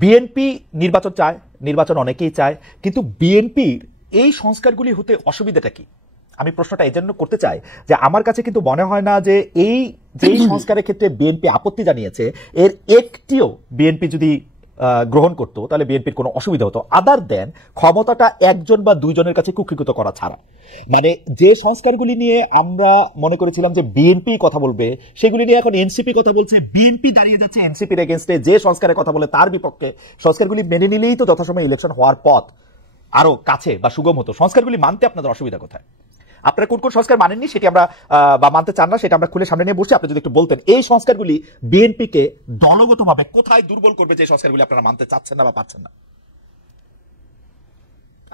BNP নির্বাচন চায়, নির্বাচন অনেকেই চায়, কিন্তু বিএনপির এই সংস্কারগুলি হতে অসুবিধাটা কি? আমি প্রশ্নটা এই জন্য করতে চাই যে আমার কাছে কিন্তু মনে হয় না যে এই যেই সংস্কারের ক্ষেত্রে বিএনপি আপত্তি জানিয়েছে এর একটিও বিএনপি যদি গ্রহণ করতো তাহলে বিএনপির কোনো অসুবিধা হতো, আদার দেন ক্ষমতাটা একজন বা দুইজনের কাছে কুক্ষিগত করা ছাড়া। মানে যে সংস্কারগুলি নিয়ে আমরা মনে করেছিলাম যে বিএনপি কথা বলবে সেগুলি নিয়ে এখন এনসিপি কথা বলছে, বিএনপি দাঁড়িয়ে যাচ্ছে এনসিপির এগেনস্টে, যে সংস্কারের কথা বলে তার বিপক্ষে। সংস্কারগুলি মেনে নিলেই তো যথাসময়ে ইলেকশন হওয়ার পথ আরো কাছে বা সুগম হতো। সংস্কারগুলি মানতে আপনাদের অসুবিধা কোথায়? আপনারা কোন কোন সংস্কার মানেননি সেটি আমরা বা মানতে চান না সেটা আমরা খুলে সামনে নিয়ে বসছি। আপনি যদি একটু বলতেন এই সংস্কারগুলি বিএনপিকে দলগতভাবে কোথায় দুর্বল করবে, যে সংস্কারগুলি আপনারা মানতে চাচ্ছেন না বা পাচ্ছেন না।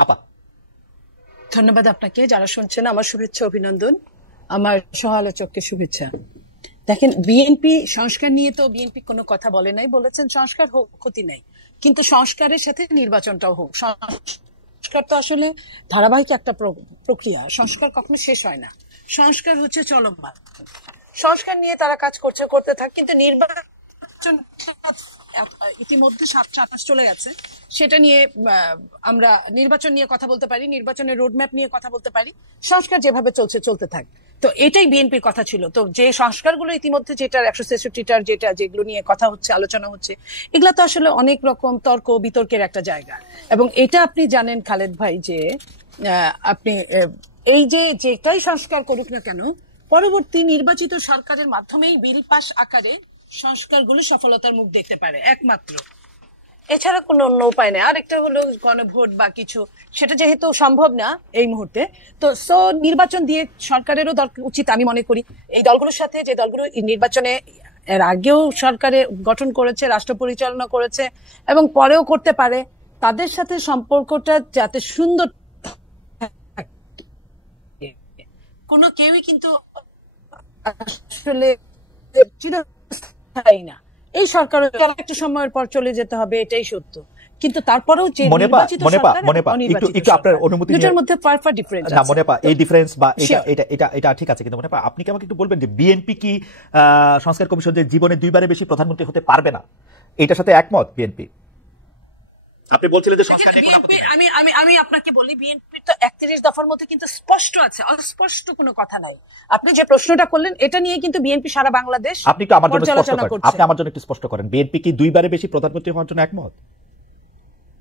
আপা ধন্যবাদ আপনাকে। যারা শুনছেন আমার শুভেচ্ছা, অভিনন্দন, আমার সহ-আলোচককে শুভেচ্ছা। দেখেন, বিএনপি সংস্কার নিয়ে তো বিএনপি কোনো কথা বলে নাই, বলেছেন সংস্কার হোক, ক্ষতি নাই, কিন্তু সংস্কারের সাথে নির্বাচনটাও হোক। সংস্কার তো আসলে ধারাবাহিক একটা প্রক্রিয়া, সংস্কার কখনো শেষ হয় না, সংস্কার হচ্ছে চলমান। সংস্কার নিয়ে তারা কাজ করতে থাক, কিন্তু নির্বাচন ইতিমধ্যে 7-28 চলে গেছে, সেটা নিয়ে আমরা নির্বাচন নিয়ে কথা বলতে পারি, নির্বাচনের রোডম্যাপ নিয়ে কথা বলতে পারি, সংস্কার যেভাবে চলতে থাক। তো এটাই বিএনপির কথা ছিল। তো যে সংস্কারগুলো ইতিমধ্যে যেটা 163টার যেগুলো নিয়ে কথা হচ্ছে, আলোচনা হচ্ছে, এগুলা তো আসলে অনেক রকম তর্ক বিতর্কের একটা জায়গা। এবং এটা আপনি জানেন খালেদ ভাই যে আপনি এই যেটাই সংস্কার করুক না কেন, পরবর্তী নির্বাচিত সরকারের মাধ্যমেই বিল পাস আকারে সংস্কারগুলো সফলতার মুখ দেখতে পারে একমাত্র, এছাড়া কোনো অন্য উপায় নেই। আরেকটা হলো গণভোট বা কিছু, সেটা যেহেতু সম্ভব না এই মুহূর্তে, তো নির্বাচন দিয়ে সরকারেরও উচিত, আমি মনে করি এই দলগুলোর সাথে, যে দলগুলো নির্বাচনে এর আগেও সরকারে গঠন করেছে, রাষ্ট্র পরিচালনা করেছে এবং পরেও করতে পারে, তাদের সাথে সম্পর্কটা যাতে সুন্দর থাকে। কোনো কেউই কিন্তু আসলে চিরস্থায়ী না, এই সরকার একটা সময়ের পর চলে যেতে হবে, এটাই সত্য। কিন্তু তারপরেও যে নির্বাচিত সরকার একটু আপনার অনুমতি দুটোর মধ্যে ফার ডিফারেন্স আছে। মনে পা এই ডিফারেন্স বা এটা ঠিক আছে, কিন্তু মনে পা আপনি কি আমাকে একটু বলবেন যে বিএনপি কি সংস্কার কমিশন যে জীবনে দুইবারের বেশি প্রধানমন্ত্রী হতে পারবে না, এটার সাথে একমত বিএনপি? আপনি বলছিলেন যে সংস্কার নিয়ে বিএনপি, আমি আপনাকে বলি, বিএনপির তো 31 দফার মধ্যে কিন্তু স্পষ্ট আছে, অস্পষ্ট কোনো কথা নাই। আপনি যে প্রশ্নটা করলেন এটা নিয়ে কিন্তু বিএনপি সারা বাংলাদেশ, আপনি একটু আমার জন্য স্পষ্ট করেন, আপনি আমার জন্য একটু স্পষ্ট করেন, বিএনপি কি দুইবারের বেশি প্রধানমন্ত্রী হওয়ার জন্য একমত?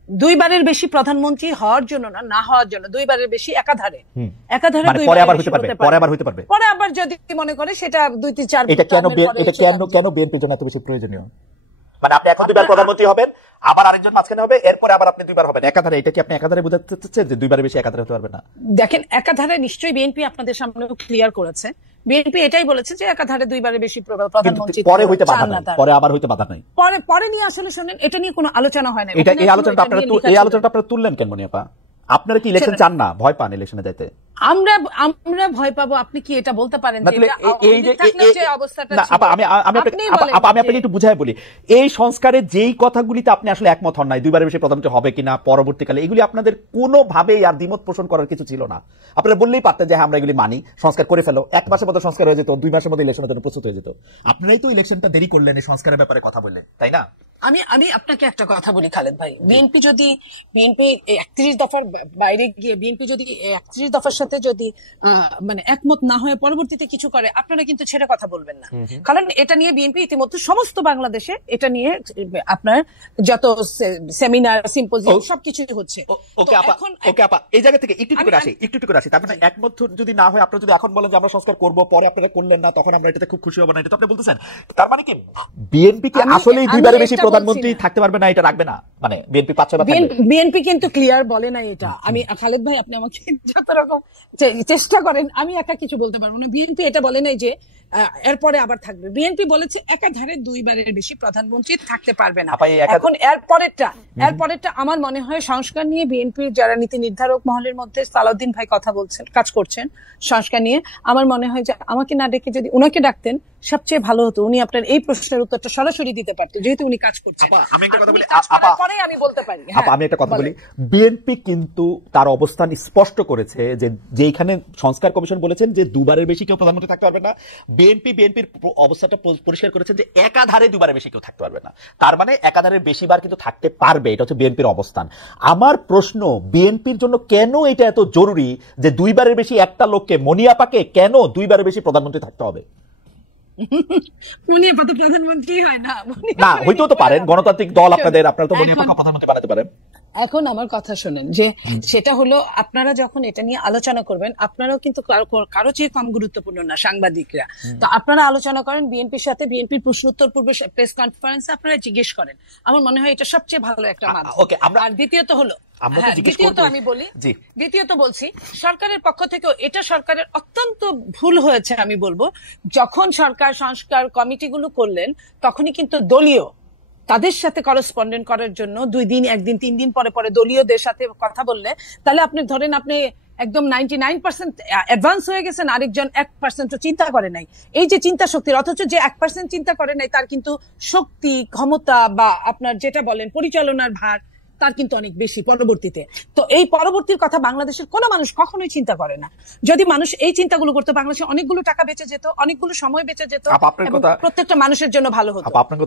দুইবারের বেশি প্রধানমন্ত্রী হওয়ার জন্য না হওয়ার জন্য, দুইবারের বেশি একাধারে পরে আবার হতে পারবে, পরে আবার যদি মনে করে সেটা 2-3-4। এটা কেন বিএনপির জন্য এত বেশি প্রয়োজনীয়? মানে আপনি এখন দুইবার প্রধানমন্ত্রী হবেন, আবার আরেকজন মাঝখানে হবে, এরপরে আবার আপনি দুইবার হবেন একাধারে, এটা কি আপনি একাধারে বোঝাতে চাচ্ছেন যে দুইবারের বেশি একাধারে হতে পারবে না? দেখেন, একাধারে নিশ্চয়ই বিএনপি আপনাদের সামনে ক্লিয়ার করেছে, বিএনপি এটাই বলেছে যে একাধারে দুইবারের বেশি প্রধানমন্ত্রী পরে হইতে বাধা নাই, পরে আবার হইতে বাধা নাই, পরে নিয়ে আসলে শুনেন, এটা নিয়ে কোনো আলোচনা হয় না। এই আলোচনাটা আপনারা তুললেন কেন মনিয়াপা? আপনারা কি ইলেকশন চান না, ভয় পান ইলেকশনে যেতে? আমরা ভয় পাবো? আপনি কি এটা বলতে পারেন? আমি আপনাকে একটু বুঝাই বলি, এই সংস্কারে যেই কথাগুলিতে আপনি আসলে একমত হন নাই, দুইবারের বেশি প্রধানমন্ত্রী হবে কিনা পরবর্তীকালে, এগুলি আপনাদের কোনোভাবেই আর দ্বিমত পোষণ করার কিছু ছিল না। আপনারা বললেই পারতেন যে আমরা এগুলি মানি, সংস্কার করে ফেলো, 1 মাসের মধ্যে সংস্কার হয়ে যেত, 2 মাসের মধ্যে ইলেকশনের জন্য প্রস্তুত হয়ে যেত। আপনারাই তো ইলেকশনটা দেরি করলেন এই সংস্কারের ব্যাপারে কথা বললে, তাই না? আমি আপনাকে একটা কথা বলি খালেদ ভাই, বিএনপি 31 দফার বাইরে গিয়ে, বিএনপি যদি 31 দফার সাথে যদি মানে একমত না হয়ে পরবর্তীতে কিছু করে, আপনারা কিন্তু ছেড়ে কথা বলবেন না। কারণ এটা নিয়ে বিএনপি ইতিমধ্যে সমস্ত বাংলাদেশে এটা নিয়ে আপনার যত সেমিনার, সিম্পোজিয়াম সবকিছু হচ্ছে। ওকে আপা, এই জায়গা থেকে একটু করে আসি। তার মানে একমত যদি না হয়, আপনারা যদি এখন বলেন যে আমরা সংস্কার করব, পরে আপনারা করলেন না, তখন আমরা এটাতে খুব খুশি হব না, এটা তো আপনি বলতেছেন। তার মানে কি বিএনপি কি আসলেই দুইবারের বেশি প্রধানমন্ত্রী থাকতে পারবে না, এটা রাখবে না? মানে বিএনপি 5-6 বার থাকবে? বিএনপি কিন্তু ক্লিয়ার বলে না এটা। আমি খালেদ ভাই, আপনি আমাকে যত রকম চেষ্টা করেন, আমি একা কিছু বলতে পারবো না। বিএনপি এটা বলে নাই যে এরপরে আবার থাকবে। বিএনপি বলেছে একাধারে দুইবারের বেশি প্রধানমন্ত্রী থাকতে পারবে না। এখন এরপরেরটা আমার মনে হয় সংস্কার নিয়ে বিএনপির যারা নীতি নির্ধারক মহলের মধ্যে, সালাউদ্দিন ভাই কাজ করছেন সংস্কার নিয়ে, আমার মনে হয় যে আমাকে না ডেকে যদি উনাকে ডাকতেন সবচেয়ে ভালো হতো। উনি আপনার এই প্রশ্নের উত্তরটা সরাসরি দিতে পারতেন, যেহেতু উনি কাজ করছেন। আমি একটা কথা বলি, আমি বলতে পারি, আমি একটা কথা বলি, বিএনপি কিন্তু তার অবস্থান স্পষ্ট করেছে যে যেখানে সংস্কার কমিশন বলেছেন যে দুবারের বেশি কেউ প্রধানমন্ত্রী থাকতে পারবে না, বিএনপির অবস্থাটা পরিষ্কার করেছেন যে একাধারে দুবারের বেশি কেউ থাকতে পারবে না, তার মানে একাধারে বেশিবার কিন্তু থাকতে পারবে, এটা হচ্ছে বিএনপির অবস্থান। আমার প্রশ্ন, বিএনপির জন্য কেন এটা এত জরুরি যে দুইবারের বেশি একটা লোককে, মনিয়াপাকে কেন দুইবারের বেশি প্রধানমন্ত্রী থাকতে হবে? মনিয়াপা তো প্রধানমন্ত্রী হয় না, না হইতেও তো পারেন, গণতান্ত্রিক দল আপনারা তো মনিয়াপাকে প্রধানমন্ত্রী বানাতে পারেন। এখন আমার কথা শোনেন, যে সেটা হলো আপনারা যখন এটা নিয়ে আলোচনা করবেন, আপনারাও কিন্তু কারো চেয়ে কম গুরুত্বপূর্ণ না সাংবাদিকরা, তো আপনারা আলোচনা করেন বিএনপির সাথে, বিএনপির প্রশ্নোত্তর পূর্বে প্রেস কনফারেন্সে আপনারা জিজ্ঞেস করেন। আমার মনে হয় এটা সবচেয়ে ভালো একটা মাধ্যম। আর দ্বিতীয়ত হলো, দ্বিতীয়ত বলছি, সরকারের পক্ষ থেকেও এটা সরকারের অত্যন্ত ভুল হয়েছে আমি বলবো, যখন সরকার সংস্কার কমিটিগুলো করলেন তখনই কিন্তু দলীয় তাদের সাথে করসপন্ডেন্ট করার জন্য 2 দিন 1 দিন 3 দিন পরে পরে দলীয়দের সাথে কথা বললে, তাহলে আপনি ধরেন আপনি একদম 99% অ্যাডভান্স হয়ে গেছেন, আরেকজন 1% চিন্তা করে নাই। এই যে চিন্তা শক্তির, অথচ যে 1% চিন্তা করে নাই তার কিন্তু শক্তি, ক্ষমতা বা আপনার যেটা বলেন পরিচালনার ভার তার কিন্তু অনেক বেশি পরবর্তীতে। তো এই পরবর্তীর কথা বাংলাদেশের কোনো মানুষ কখনোই চিন্তা করে না। যদি মানুষ এই চিন্তাগুলো করতো, বাংলাদেশে অনেকগুলো টাকা বেঁচে যেত, অনেকগুলো সময় বেঁচে যেত, প্রত্যেকটা মানুষের জন্য ভালো হতো। আপনার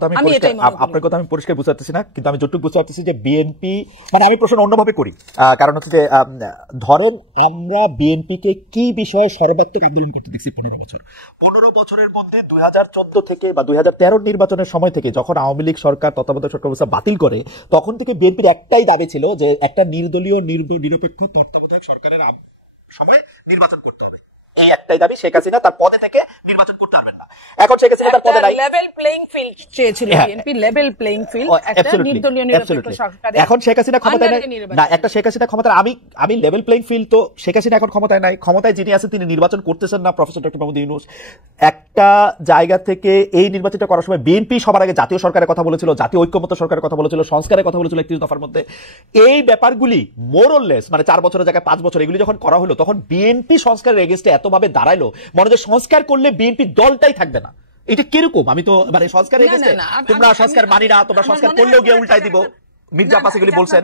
কথা আমি পরিষ্কার বুঝতে পারতেছি না, কিন্তু আমি যতটুকু বুঝতে পারতেছি যে বিএনপি, মানে আমি প্রশ্ন অন্যভাবে করি, কারণ হচ্ছে যে ধরেন আমরা বিএনপিকে কি বিষয়ে সর্বাত্মক আন্দোলন করতে দেখছি 15 বছরের মধ্যে 2014 থেকে বা 2013 নির্বাচনের সময় থেকে, যখন আওয়ামী লীগ সরকার তত্ত্বাবধায়ক সরকার ব্যবস্থা বাতিল করে, তখন থেকে বিএনপির একটাই দাবি ছিল যে একটা নির্দলীয় নিরপেক্ষ তত্ত্বাবধায়ক সরকারের সময় নির্বাচন করতে হবে। এই একটাই দাবি, শেখ হাসিনা তার পদে থেকে নির্বাচন করতে পারবেন না। এখন শেখ হাসিনা তার পদে নাই, লেভেল প্লেইং ফিল্ড চেয়েছিল বিএনপি, লেভেল প্লেইং ফিল্ড, একটা নির্দলীয় নিরপেক্ষ সরকার। এখন শেখ হাসিনা ক্ষমতায় নাই না, একটা শেখ হাসিনা ক্ষমতায়, আমি লেভেল প্লেইং ফিল্ড, তো শেখ হাসিনা এখন ক্ষমতায় নাই, ক্ষমতায় যিনি আছেন তিনি নির্বাচন করতেছেন না, প্রফেসর ডক্টর মোহাম্মদ ইউনূস। একটা জায়গা থেকে এই নির্বাচনটা করার সময় বিএনপি সবার আগে জাতীয় সরকারের কথা বলেছিল, জাতীয় ঐক্যমত্য সরকারের কথা বলেছিল, সংস্কারের কথা বলেছিল 31 দফার মধ্যে। এই ব্যাপারগুলি মোর অর লেস, মানে 4 বছরের জায়গায় 5 বছর এগুলি যখন করা হলো, তখন বিএনপি সংস্কারের এগেইনস্টে এতভাবে দাঁড়াইলো, মনে হয় সংস্কার করলে বিএনপি দলটাই থাকবে না। এটা কিরকম? আমি তো মানে সংস্কারের এগেইনস্টে, তোমরা সংস্কার মানি না, তোমরা সংস্কার করলেও গিয়ে উল্টাই দিব, মির্জা আব্বাস এগুলি বলছেন।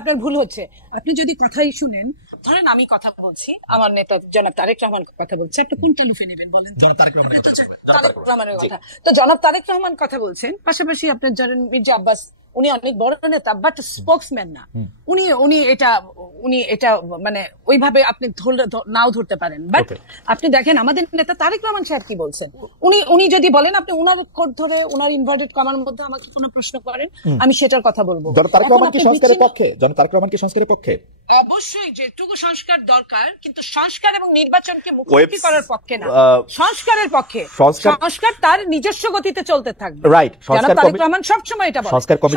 আপনার ভুল হচ্ছে, আপনি যদি কথাই শুনেন, ধরেন আমি কথা বলছি, আমার নেতা জনাব তারেক রহমান কথা বলছে, একটা কোনটা লুফে নেবেন বলেন? জনাব তারেক রহমানের কথা। তো জনাব তারেক রহমান কথা বলছেন, পাশাপাশি আপনার ধরেন মির্জা আব্বাস, উনি অনেক বড় নেতা বাট স্পোকসম্যান না, উনি এটা মানে ওইভাবে আপনি নাও ধরতে পারেন। বাট আপনি দেখেন আমাদের নেতা তারেক রহমান সাহেব কি বলছেন, উনি যদি বলেন, আপনি উনার কোড ধরে উনার ইনভার্টেড কমার মধ্যে আমাকে কোনো প্রশ্ন করেন, আমি সেটার কথা বলবো। তারেক রহমান কি সংস্কারের পক্ষে? তারেক রহমান কি সংস্কারের পক্ষে? অবশ্যই যেটুকু সংস্কার দরকার, কিন্তু সংস্কার এবং নির্বাচনকে মুখোমুখি করার পক্ষে না, সংস্কারের পক্ষে। সংস্কার তার নিজস্ব গতিতে চলতে থাকবে, রাইট? তারেক রহমান সবসময় এটা বলেন,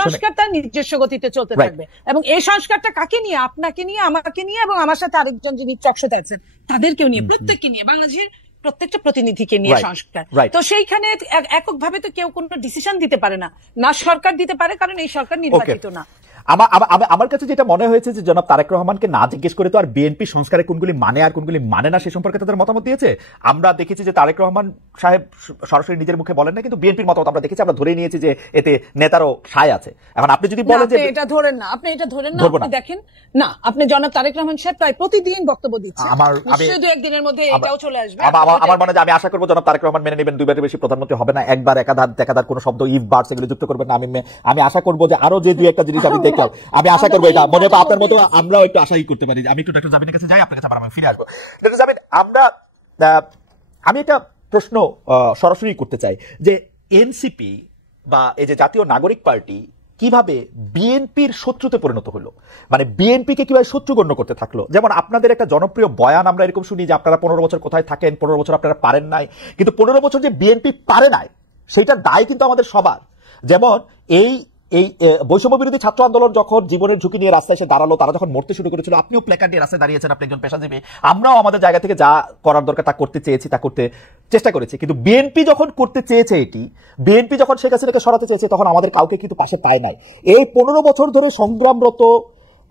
সংস্কার তার নিজস্ব গতিতে চলতে থাকবে, এবং এই সংস্কারটা কাকে নিয়ে? আপনাকে নিয়ে, আমাকে নিয়ে, এবং আমার সাথে আরেকজন যিনি চকশোতে আছেন তাদেরকেও নিয়ে, প্রত্যেককে নিয়ে, বাংলাদেশের প্রত্যেকটা প্রতিনিধিকে নিয়ে সংস্কার। তো সেইখানে এককভাবে তো কেউ কোনো ডিসিশন দিতে পারে না, না সরকার দিতে পারে, কারণ এই সরকার নির্বাচিত না। আমার কাছে যেটা মনে হয়েছে যে জনাব তারেক রহমানকে না জিজ্ঞেস করে তো আর বিএনপি সংস্কারে কোনগুলি মানে আর কোনগুলি মানে না সে সম্পর্কে তাদের মতামত দিয়েছে। আমরা দেখেছি যে তারেক রহমান সাহেব সরাসরি নিজের মুখে বলেন না, কিন্তু বিএনপির মতামত আমরা দেখেছি, আমরা ধরে নিয়েছি যে এতে নেতারও সায় আছে। এখন আপনি যদি বলেন যে এটা ধরেন না, আপনি দেখেন না, আপনি জনাব তারেক রহমান সাহেব প্রায় প্রতিদিন বক্তব্য দিচ্ছেন, নিশ্চয়ই 2-1 দিনের মধ্যে এটাও চলে আসবে। আমার মনে হয় আমি আশা করবো জনাব তারেক রহমান মেনে নেবেন, 2বারের বেশি প্রধানমন্ত্রী হবে না, একবার একাধার কোনো শব্দ ইফ বার্ডস এগুলো যুক্ত করবেন না। আমি আশা করবো যে আরো যে 2-1টা জিনিস আমি দেখলাম, আমি আশা করবো এটা মনে হয় আপনার মতো আমরাও একটু আশাই করতে পারি। আমি একটু ডক্টর জাবিনের কাছে যাই, আপনার কাছে আবার আমি ফিরে আসবো। ডক্টর জাবিন, আমি একটা প্রশ্ন সরাসরি করতে চাই যে এনসিপি বা এই যে জাতীয় নাগরিক পার্টি কিভাবে বিএনপির শত্রুতে পরিণত হলো, মানে বিএনপিকে কিভাবে শত্রু গণ্য করতে থাকলো? যেমন আপনাদের একটা জনপ্রিয় বয়ান আমরা এরকম শুনি যে আপনারা 15 বছর কোথায় থাকেন, 15 বছর আপনারা পারেন নাই, কিন্তু 15 বছর যে বিএনপি পারে নাই সেইটার দায় কিন্তু আমাদের সবার। যেমন এই বৈষম্য বিরোধী ছাত্র আন্দোলন যখন জীবনের ঝুঁকি নিয়ে রাস্তায় এসে দাঁড়ালো, তারা যখন মরতে শুরু করেছিল, আপনিও প্ল্যাকার্ড নিয়ে রাস্তায় দাঁড়িয়েছেন, আপনি একজন পেশাজীবী, আমরাও আমাদের জায়গা থেকে যা করার দরকার তা করতে চেয়েছি, তা করতে চেষ্টা করেছি। কিন্তু বিএনপি যখন করতে চেয়েছে, বিএনপি যখন শেখ হাসিনাকে সরাতে চেয়েছে, তখন আমাদের কাউকে কিন্তু পাশে পায় নাই। এই 15 বছর ধরে সংগ্রামরত,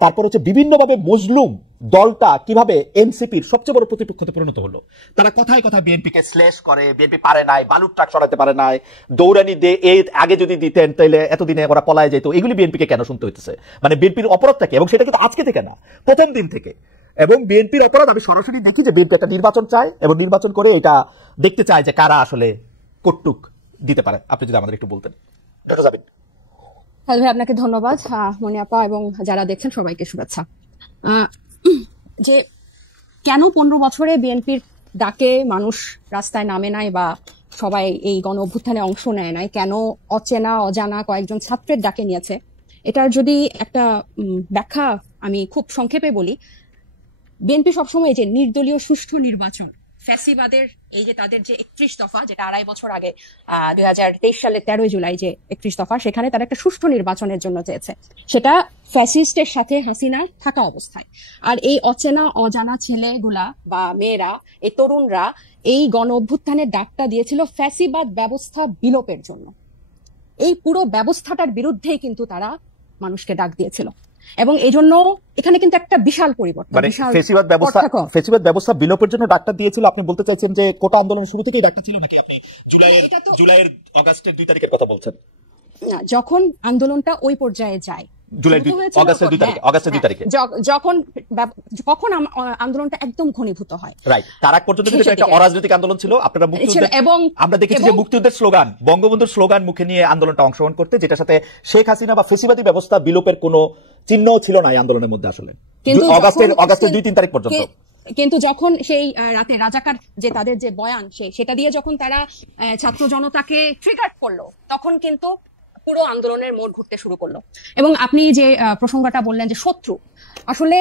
তারপর হচ্ছে বিভিন্নভাবে মজলুম দলটা কিভাবে এনসিপির সবচেয়ে বড় প্রতিপক্ষতে পরিণত হলো। তারা কথায় কথা বিএনপিকে স্ল্যাশ করে, বিএনপি পারে নাই, বালুর ট্রাক সরাতে পারে নাই, দৌড়ানি এই আগে যদি দিতেন তাহলে এতদিনে ওরা পলায় যেত, এগুলি বিএনপিকে কেন শুনতে হইতেছে? মানে বিএনপির অপরাধটাকে, এবং সেটা কিন্তু আজকে থেকে না, প্রথম দিন থেকে। এবং বিএনপির অপরাধ আমি সরাসরি দেখি যে বিএনপি একটা নির্বাচন চায় এবং নির্বাচন করে এটা দেখতে চায় যে কারা আসলে কটুক দিতে পারে। আপনি যদি আমাদের একটু বলতেন। ডক্টর জাবিন। হ্যালো ভাই, আপনাকে ধন্যবাদ। মনি আপা এবং যারা দেখছেন সবাইকে শুভেচ্ছা। যে কেন 15 বছরে বিএনপির ডাকে মানুষ রাস্তায় নামে নাই বা সবাই এই গণ অভ্যুত্থানে অংশ নেয় নাই, কেন অচেনা অজানা কয়েকজন ছাত্রের ডাকে নিয়েছে, এটার যদি একটা ব্যাখ্যা আমি খুব সংক্ষেপে বলি। বিএনপি সবসময় যে নির্দলীয় সুষ্ঠু নির্বাচন, ফ্যাসিবাদের এই যে তাদের যে 31 দফা, যেটা 2.5 বছর আগে 2023 সালের 13 জুলাই যে 31 দফা, সেখানে তারা একটা সুষ্ঠু নির্বাচনের জন্য চেয়েছে, সেটা ফ্যাসিস্টের সাথে হাসিনা থাকা অবস্থায়। আর এই অচেনা অজানা ছেলেগুলা বা মেয়েরা, এই তরুণরা এই গণ অভ্যুত্থানের ডাকটা দিয়েছিল ফ্যাসিবাদ ব্যবস্থা বিলোপের জন্য। এই পুরো ব্যবস্থাটার বিরুদ্ধেই কিন্তু তারা মানুষকে ডাক দিয়েছিল এবং এই জন্য এখানে কিন্তু একটা বিশাল পরিবর্তন, ফ্যাসিবাদ ব্যবস্থা বিলোপের জন্য ডাকটা দিয়েছিল। আপনি বলতে চাইছেন যে কোটা আন্দোলন শুরু থেকেই ডাকটা ছিল নাকি আপনি জুলাইয়ের অগাস্টের 2 তারিখের কথা বলছেন? না, যখন আন্দোলনটা ওই পর্যায়ে যায়, যখন আন্দোলনটা একদম ঘনীভূত হয়, রাইট, তার আগ পর্যন্ত কিন্তু একটা অরাজনৈতিক আন্দোলন ছিল। আপনারা এবং আমরা দেখেছি যে মুক্তিযুদ্ধের স্লোগান, বঙ্গবন্ধুর স্লোগান মুখে নিয়ে আন্দোলনটা অংশগ্রহণ করতে, যেটার সাথে শেখ হাসিনা বা ফ্যাসিবাদী ব্যবস্থা বিলোপের কোনো চিহ্ন ছিল না এই আন্দোলনের মধ্যে আসলে, অগাস্টের 2-3 তারিখ পর্যন্ত। কিন্তু যখন সেই রাতে রাজাকার যে তাদের যে বয়ান, সেটা দিয়ে যখন তারা ছাত্র জনতাকে ট্রিগার করলো, তখন কিন্তু পুরো আন্দোলনের মোড় ঘুরতে শুরু করলো। এবং আপনি যে প্রসঙ্গটা বললেন যে শত্রু, আসলে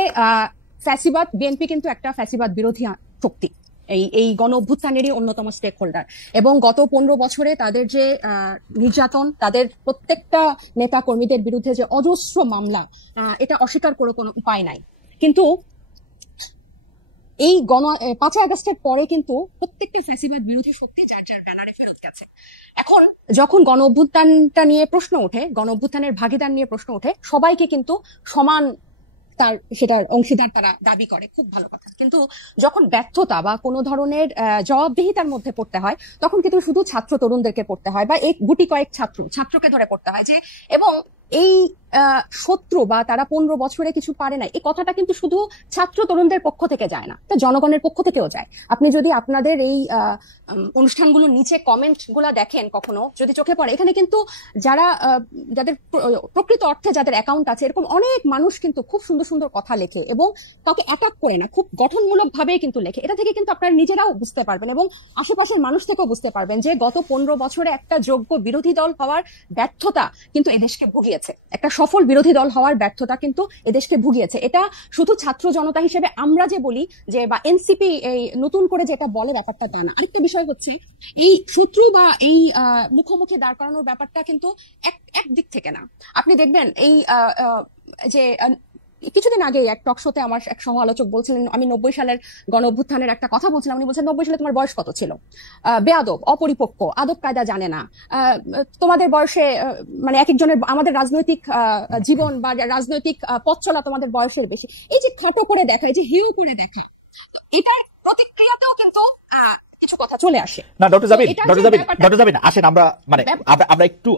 ফ্যাসিবাদ, বিএনপি কিন্তু একটা ফ্যাসিবাদ বিরোধী শক্তি, এই গণ অভ্যুত্থানেরই অন্যতম স্টেক হোল্ডার। এবং গত 15 বছরে তাদের যে নির্যাতন, তাদের প্রত্যেকটা নেতা কর্মীদের বিরুদ্ধে যে অজস্র মামলা, এটা অস্বীকার করে কোনো উপায় নাই। কিন্তু এই 5 আগস্টের পরে কিন্তু প্রত্যেকটা ফ্যাসিবাদ বিরোধী শক্তি যার যার ব্যানারে ফেরত গেছে। এখন যখন গণ অভ্যুত্থানটা নিয়ে প্রশ্ন ওঠে, গণ অভ্যুত্থানের ভাগিদার নিয়ে প্রশ্ন ওঠে, সবাইকে কিন্তু সমান সেটার অংশীদার তারা দাবি করে, খুব ভালো কথা। কিন্তু যখন ব্যর্থতা বা কোনো ধরনের জবাবদিহিতার মধ্যে পড়তে হয়, তখন কিন্তু শুধু ছাত্র তরুণদেরকে পড়তে হয় বা এই গুটি কয়েক ছাত্রকে ধরে পড়তে হয় যে, এবং এই শত্রু বা তারা 15 বছরে কিছু পারে না, এই কথাটা কিন্তু শুধু ছাত্র তরুণদের পক্ষ থেকে যায় না, তা জনগণের পক্ষ থেকেও যায়। আপনি যদি আপনাদের এই অনুষ্ঠানগুলোর নিচে কমেন্ট গুলা দেখেন, কখনো যদি চোখে পড়ে, এখানে কিন্তু যাদের প্রকৃত অর্থে যাদের অ্যাকাউন্ট আছে, এরকম অনেক মানুষ কিন্তু খুব সুন্দর সুন্দর কথা লেখে এবং কাউকে অ্যাটাক করে না, খুব গঠনমূলক ভাবেই কিন্তু লেখে। এটা থেকে কিন্তু আপনারা নিজেরাও বুঝতে পারবেন এবং আশেপাশের মানুষ থেকেও বুঝতে পারবেন যে গত 15 বছরে একটা যোগ্য বিরোধী দল হওয়ার ব্যর্থতা কিন্তু এদেশকে ভুগিয়েছে, একটা সফল বিরোধী দল হওয়ার ব্যর্থতা কিন্তু এদেশকে ভুগিয়েছে। এটা শুধু ছাত্র জনতা হিসেবে আমরা যে বলি যে, বা এনসিপি এই নতুন করে যেটা বলে, ব্যাপারটা তা না। আরেকটা বিষয় হচ্ছে, এই শত্রু বা এই মুখোমুখি দাঁড় করানোর ব্যাপারটা কিন্তু এক দিক থেকে না। আপনি দেখবেন এই যে কিছুদিন আগে এক টক শোতে আমার এক সহ আলোচক বলছিলেন, আমি 90 সালের গণ অভ্যুত্থানের একটা কথা বলছিলাম, উনি বলছেন 90 সালে তোমার বয়স কত ছিল, বেয়াদব, অপরিপক্ক, আদব কায়দা জানে না, তোমাদের বয়সে মানে এক একজনের, আমাদের রাজনৈতিক জীবন বা রাজনৈতিক পথ চলা তোমাদের বয়সের বেশি। এই যে খাটো করে দেখা, এই যে হিউ করে দেখা, এটার প্রতিক্রিয়াতেও কিন্তু কিছু কথা চলে আসে। না ডক্টর জাবিন আসেন, আমরা একটু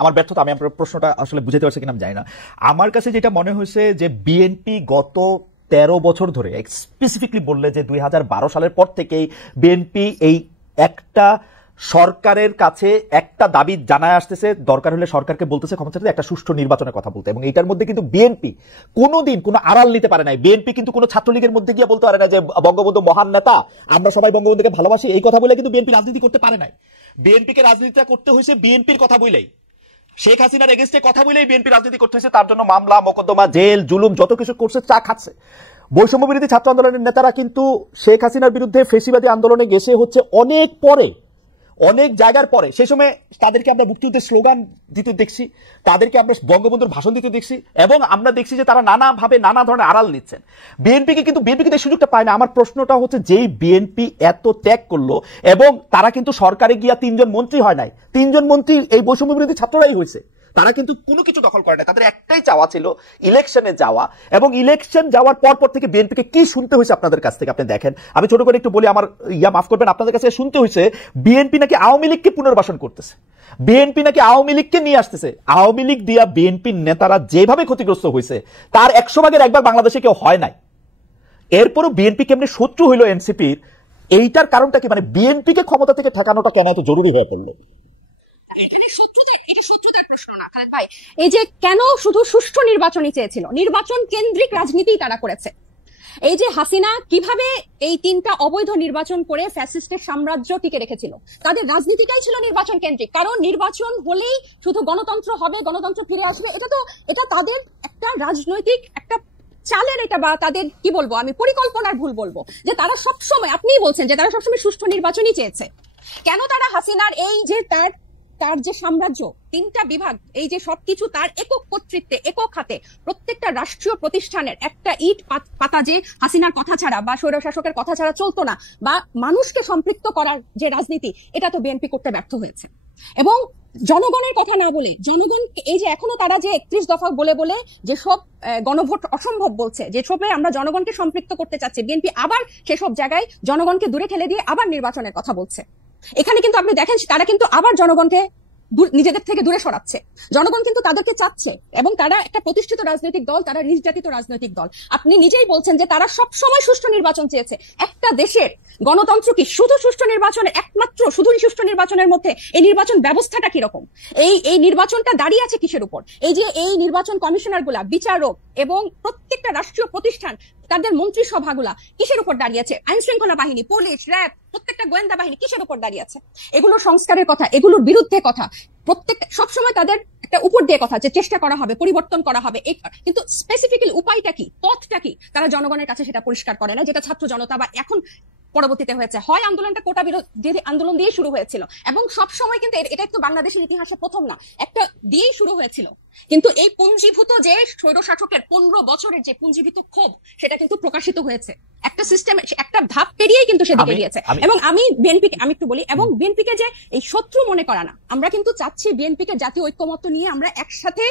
আমার ব্যর্থতা, আমি আপনার প্রশ্নটা আসলে বুঝাতে পারছি কিনা আমি জানি না। আমার কাছে যেটা মনে হয়েছে যে বিএনপি গত 13 বছর ধরে, স্পেসিফিকলি বললে যে 2012 সালের পর থেকেই বিএনপি এই একটা সরকারের কাছে একটা দাবি জানায় আসতেছে, দরকার হলে সরকারকে বলতেছে ক্ষমতা একটা সুষ্ঠু নির্বাচনের কথা বলতে। এবং এটার মধ্যে কিন্তু বিএনপি কোনোদিন কোনো আড়াল নিতে পারে নাই। বিএনপি কিন্তু কোনো ছাত্রলীগের মধ্যে গিয়ে বলতে পারে না যে বঙ্গবন্ধু মহান নেতা, আমরা সবাই বঙ্গবন্ধুকে ভালোবাসি, এই কথা বলে কিন্তু বিএনপি রাজনীতি করতে পারে নাই। বিএনপিকে রাজনীতিটা করতে হয়েছে বিএনপির কথা বলেই, শেখ হাসিনার এগেইনস্টে কথা বলেই বিএনপি রাজনীতি করতে হয়েছে। তার জন্য মামলা, মোকদ্দমা, জেল, জুলুম যত কিছু করছে, চা খাচ্ছে। বৈষম্য বিরোধী ছাত্র আন্দোলনের নেতারা কিন্তু শেখ হাসিনার বিরুদ্ধে ফ্যাসিবাদী আন্দোলনে গেছে হচ্ছে অনেক পরে, অনেক জায়গার পরে। সেই সময় তাদেরকে আমরা মুক্তিযুদ্ধের স্লোগান দিতে দেখছি, তাদেরকে আমরা বঙ্গবন্ধুর ভাষণ দিতে দেখছি, এবং আমরা দেখছি যে তারা নানাভাবে নানা ধরনের আড়াল নিচ্ছেন। বিএনপি কিন্তু এই সুযোগটা পায় না। আমার প্রশ্নটা হচ্ছে, যেই বিএনপি এত ত্যাগ করলো এবং তারা কিন্তু সরকারে গিয়া 3 জন মন্ত্রী হয় নাই, 3 জন মন্ত্রী এই বৈষম্য বিরোধী ছাত্ররাই হয়েছে, তারা কিন্তু কোনো কিছু দখল করে না। তাদের একটাই চাওয়া ছিল ইলেকশনে যাওয়া, এবং ইলেকশন যাওয়ার পর থেকে বিএনপিকে কি শুনতে হয়েছে আপনাদের কাছ থেকে আপনি দেখেন। আমি ছোট করে একটু বলি, আমার মাফ করবেন, আপনাদের কাছে শুনতে হয়েছে বিএনপি নাকি আওয়ামী লীগকে পুনর্বাসন করতেছে, বিএনপি নাকি আওয়ামী লীগকে নিয়ে আসতেছে। আওয়ামী লীগ দিয়া বিএনপির নেতারা যেভাবে ক্ষতিগ্রস্ত হয়েছে তার 100 ভাগের 1 ভাগ বাংলাদেশে কেউ হয় নাই। এরপরও বিএনপি কেমনি শত্রু হইল এনসিপির, এইটার কারণটা কি? মানে বিএনপি কে ক্ষমতা থেকে ঠেকানোটা কেন এত জরুরি হয়ে পড়লো? এখানে শত্রুতার প্রশ্ন না খালেদ ভাই, এই যে কেন শুধু সুষ্ঠু নির্বাচনই চেয়েছিল, নির্বাচন কেন্দ্রিক রাজনীতি তারা করেছে। এই যে হাসিনা কিভাবে এই 3টা অবৈধ নির্বাচন করে ফ্যাসিস্টের সাম্রাজ্য টিকে রেখেছিল, তাদের রাজনীতিটাই ছিল নির্বাচন কেন্দ্রিক। কারণ নির্বাচন হলেই শুধু গণতন্ত্র হবে, গণতন্ত্র ফিরে আসবে, এটা তাদের একটা রাজনৈতিক একটা চালের, এটা বা তাদের কি বলবো আমি, পরিকল্পনার ভুল বলবো, যে তারা সবসময়, আপনিই বলছেন যে তারা সবসময় সুষ্ঠু নির্বাচনই চেয়েছে। কেন তারা হাসিনার এই যে তার যে সাম্রাজ্য, 3টা বিভাগ, এই যে সবকিছু তার একক কর্তৃত্বে, একক হাতে, প্রত্যেকটা রাষ্ট্রীয় প্রতিষ্ঠানের একটা ইট পাতা যে হাসিনার কথা ছাড়া বা স্বৈরশাসকের কথা ছাড়া চলতো না, বা মানুষকে সম্পৃক্ত করার যে রাজনীতি, এটা তো বিএনপি করতে ব্যর্থ হয়েছে। এবং জনগণের কথা না বলে, জনগণ এই যে এখনো তারা যে 31 দফা বলে বলে যেসব গণভোট অসম্ভব বলছে, যেসবে আমরা জনগণকে সম্পৃক্ত করতে চাচ্ছি, বিএনপি আবার সেসব জায়গায় জনগণকে দূরে ঠেলে দিয়ে আবার নির্বাচনের কথা বলছে। এখানে কিন্তু আপনি দেখেন তারা কিন্তু আবার জনগণকে নিজেদের থেকে দূরে সরাচ্ছে। জনগণ কিন্তু তাদেরকে চাচ্ছে, এবং তারা একটা প্রতিষ্ঠিত রাজনৈতিক দল, তারা নির্যাতিত রাজনৈতিক দল। আপনি নিজেই বলছেন যে তারা সব সময় সুষ্ঠু নির্বাচন চেয়েছে। একটা দেশের গণতন্ত্র কি শুধু সুষ্ঠু নির্বাচনের, একমাত্র শুধুই সুষ্ঠু নির্বাচনের মধ্যে এই নির্বাচন ব্যবস্থাটা কিরকম, এই নির্বাচনটা দাঁড়িয়ে আছে কিসের উপর? এই যে এই নির্বাচন কমিশনার গুলা, বিচারক এবং প্রত্যেকটা রাষ্ট্রীয় প্রতিষ্ঠান, তাদের মন্ত্রিসভাগুলা কিসের উপর দাঁড়িয়ে আছে? আইন শৃঙ্খলা বাহিনী, পুলিশ, র্যাব, প্রত্যেকটা গোয়েন্দা বাহিনী কিসের উপর দাঁড়িয়ে আছে? এগুলো সংস্কারের কথা, এগুলোর বিরুদ্ধে কথা, প্রত্যেকটা সবসময় তাদের একটা উপর দিয়ে কথা, যে চেষ্টা করা হবে, পরিবর্তন করা হবে, কিন্তু স্পেসিফিক্যালি উপায়টা কি, পথটা কি, তারা জনগণের কাছে সেটা পরিষ্কার করে না। যেটা ছাত্র জনতা বা এখন পরবর্তীতে হয়েছে, হয় আন্দোলনটা কোটা বিরোধী আন্দোলন দিয়ে শুরু হয়েছিল, এবং সব সময় কিন্তু এটা একটু বাংলাদেশের ইতিহাসে প্রথম না, একটা দিয়েই শুরু হয়েছিল। কিন্তু এই পুঞ্জীভূত যে স্বৈরশাসকের 15 বছরের যে পুঞ্জীভূত ক্ষোভ, সেটা কিন্তু প্রকাশিত হয়েছে একটা সিস্টেম, একটা ধাপ পেরিয়েই কিন্তু সেদিকে গিয়েছে। এবং আমি একটু বলি, এবং বিএনপিকে যে এই শত্রু মনে করা না, আমরা কিন্তু চাচ্ছি বিএনপিকে জাতীয় ঐক্যমত্য নিয়ে আমরা একসাথে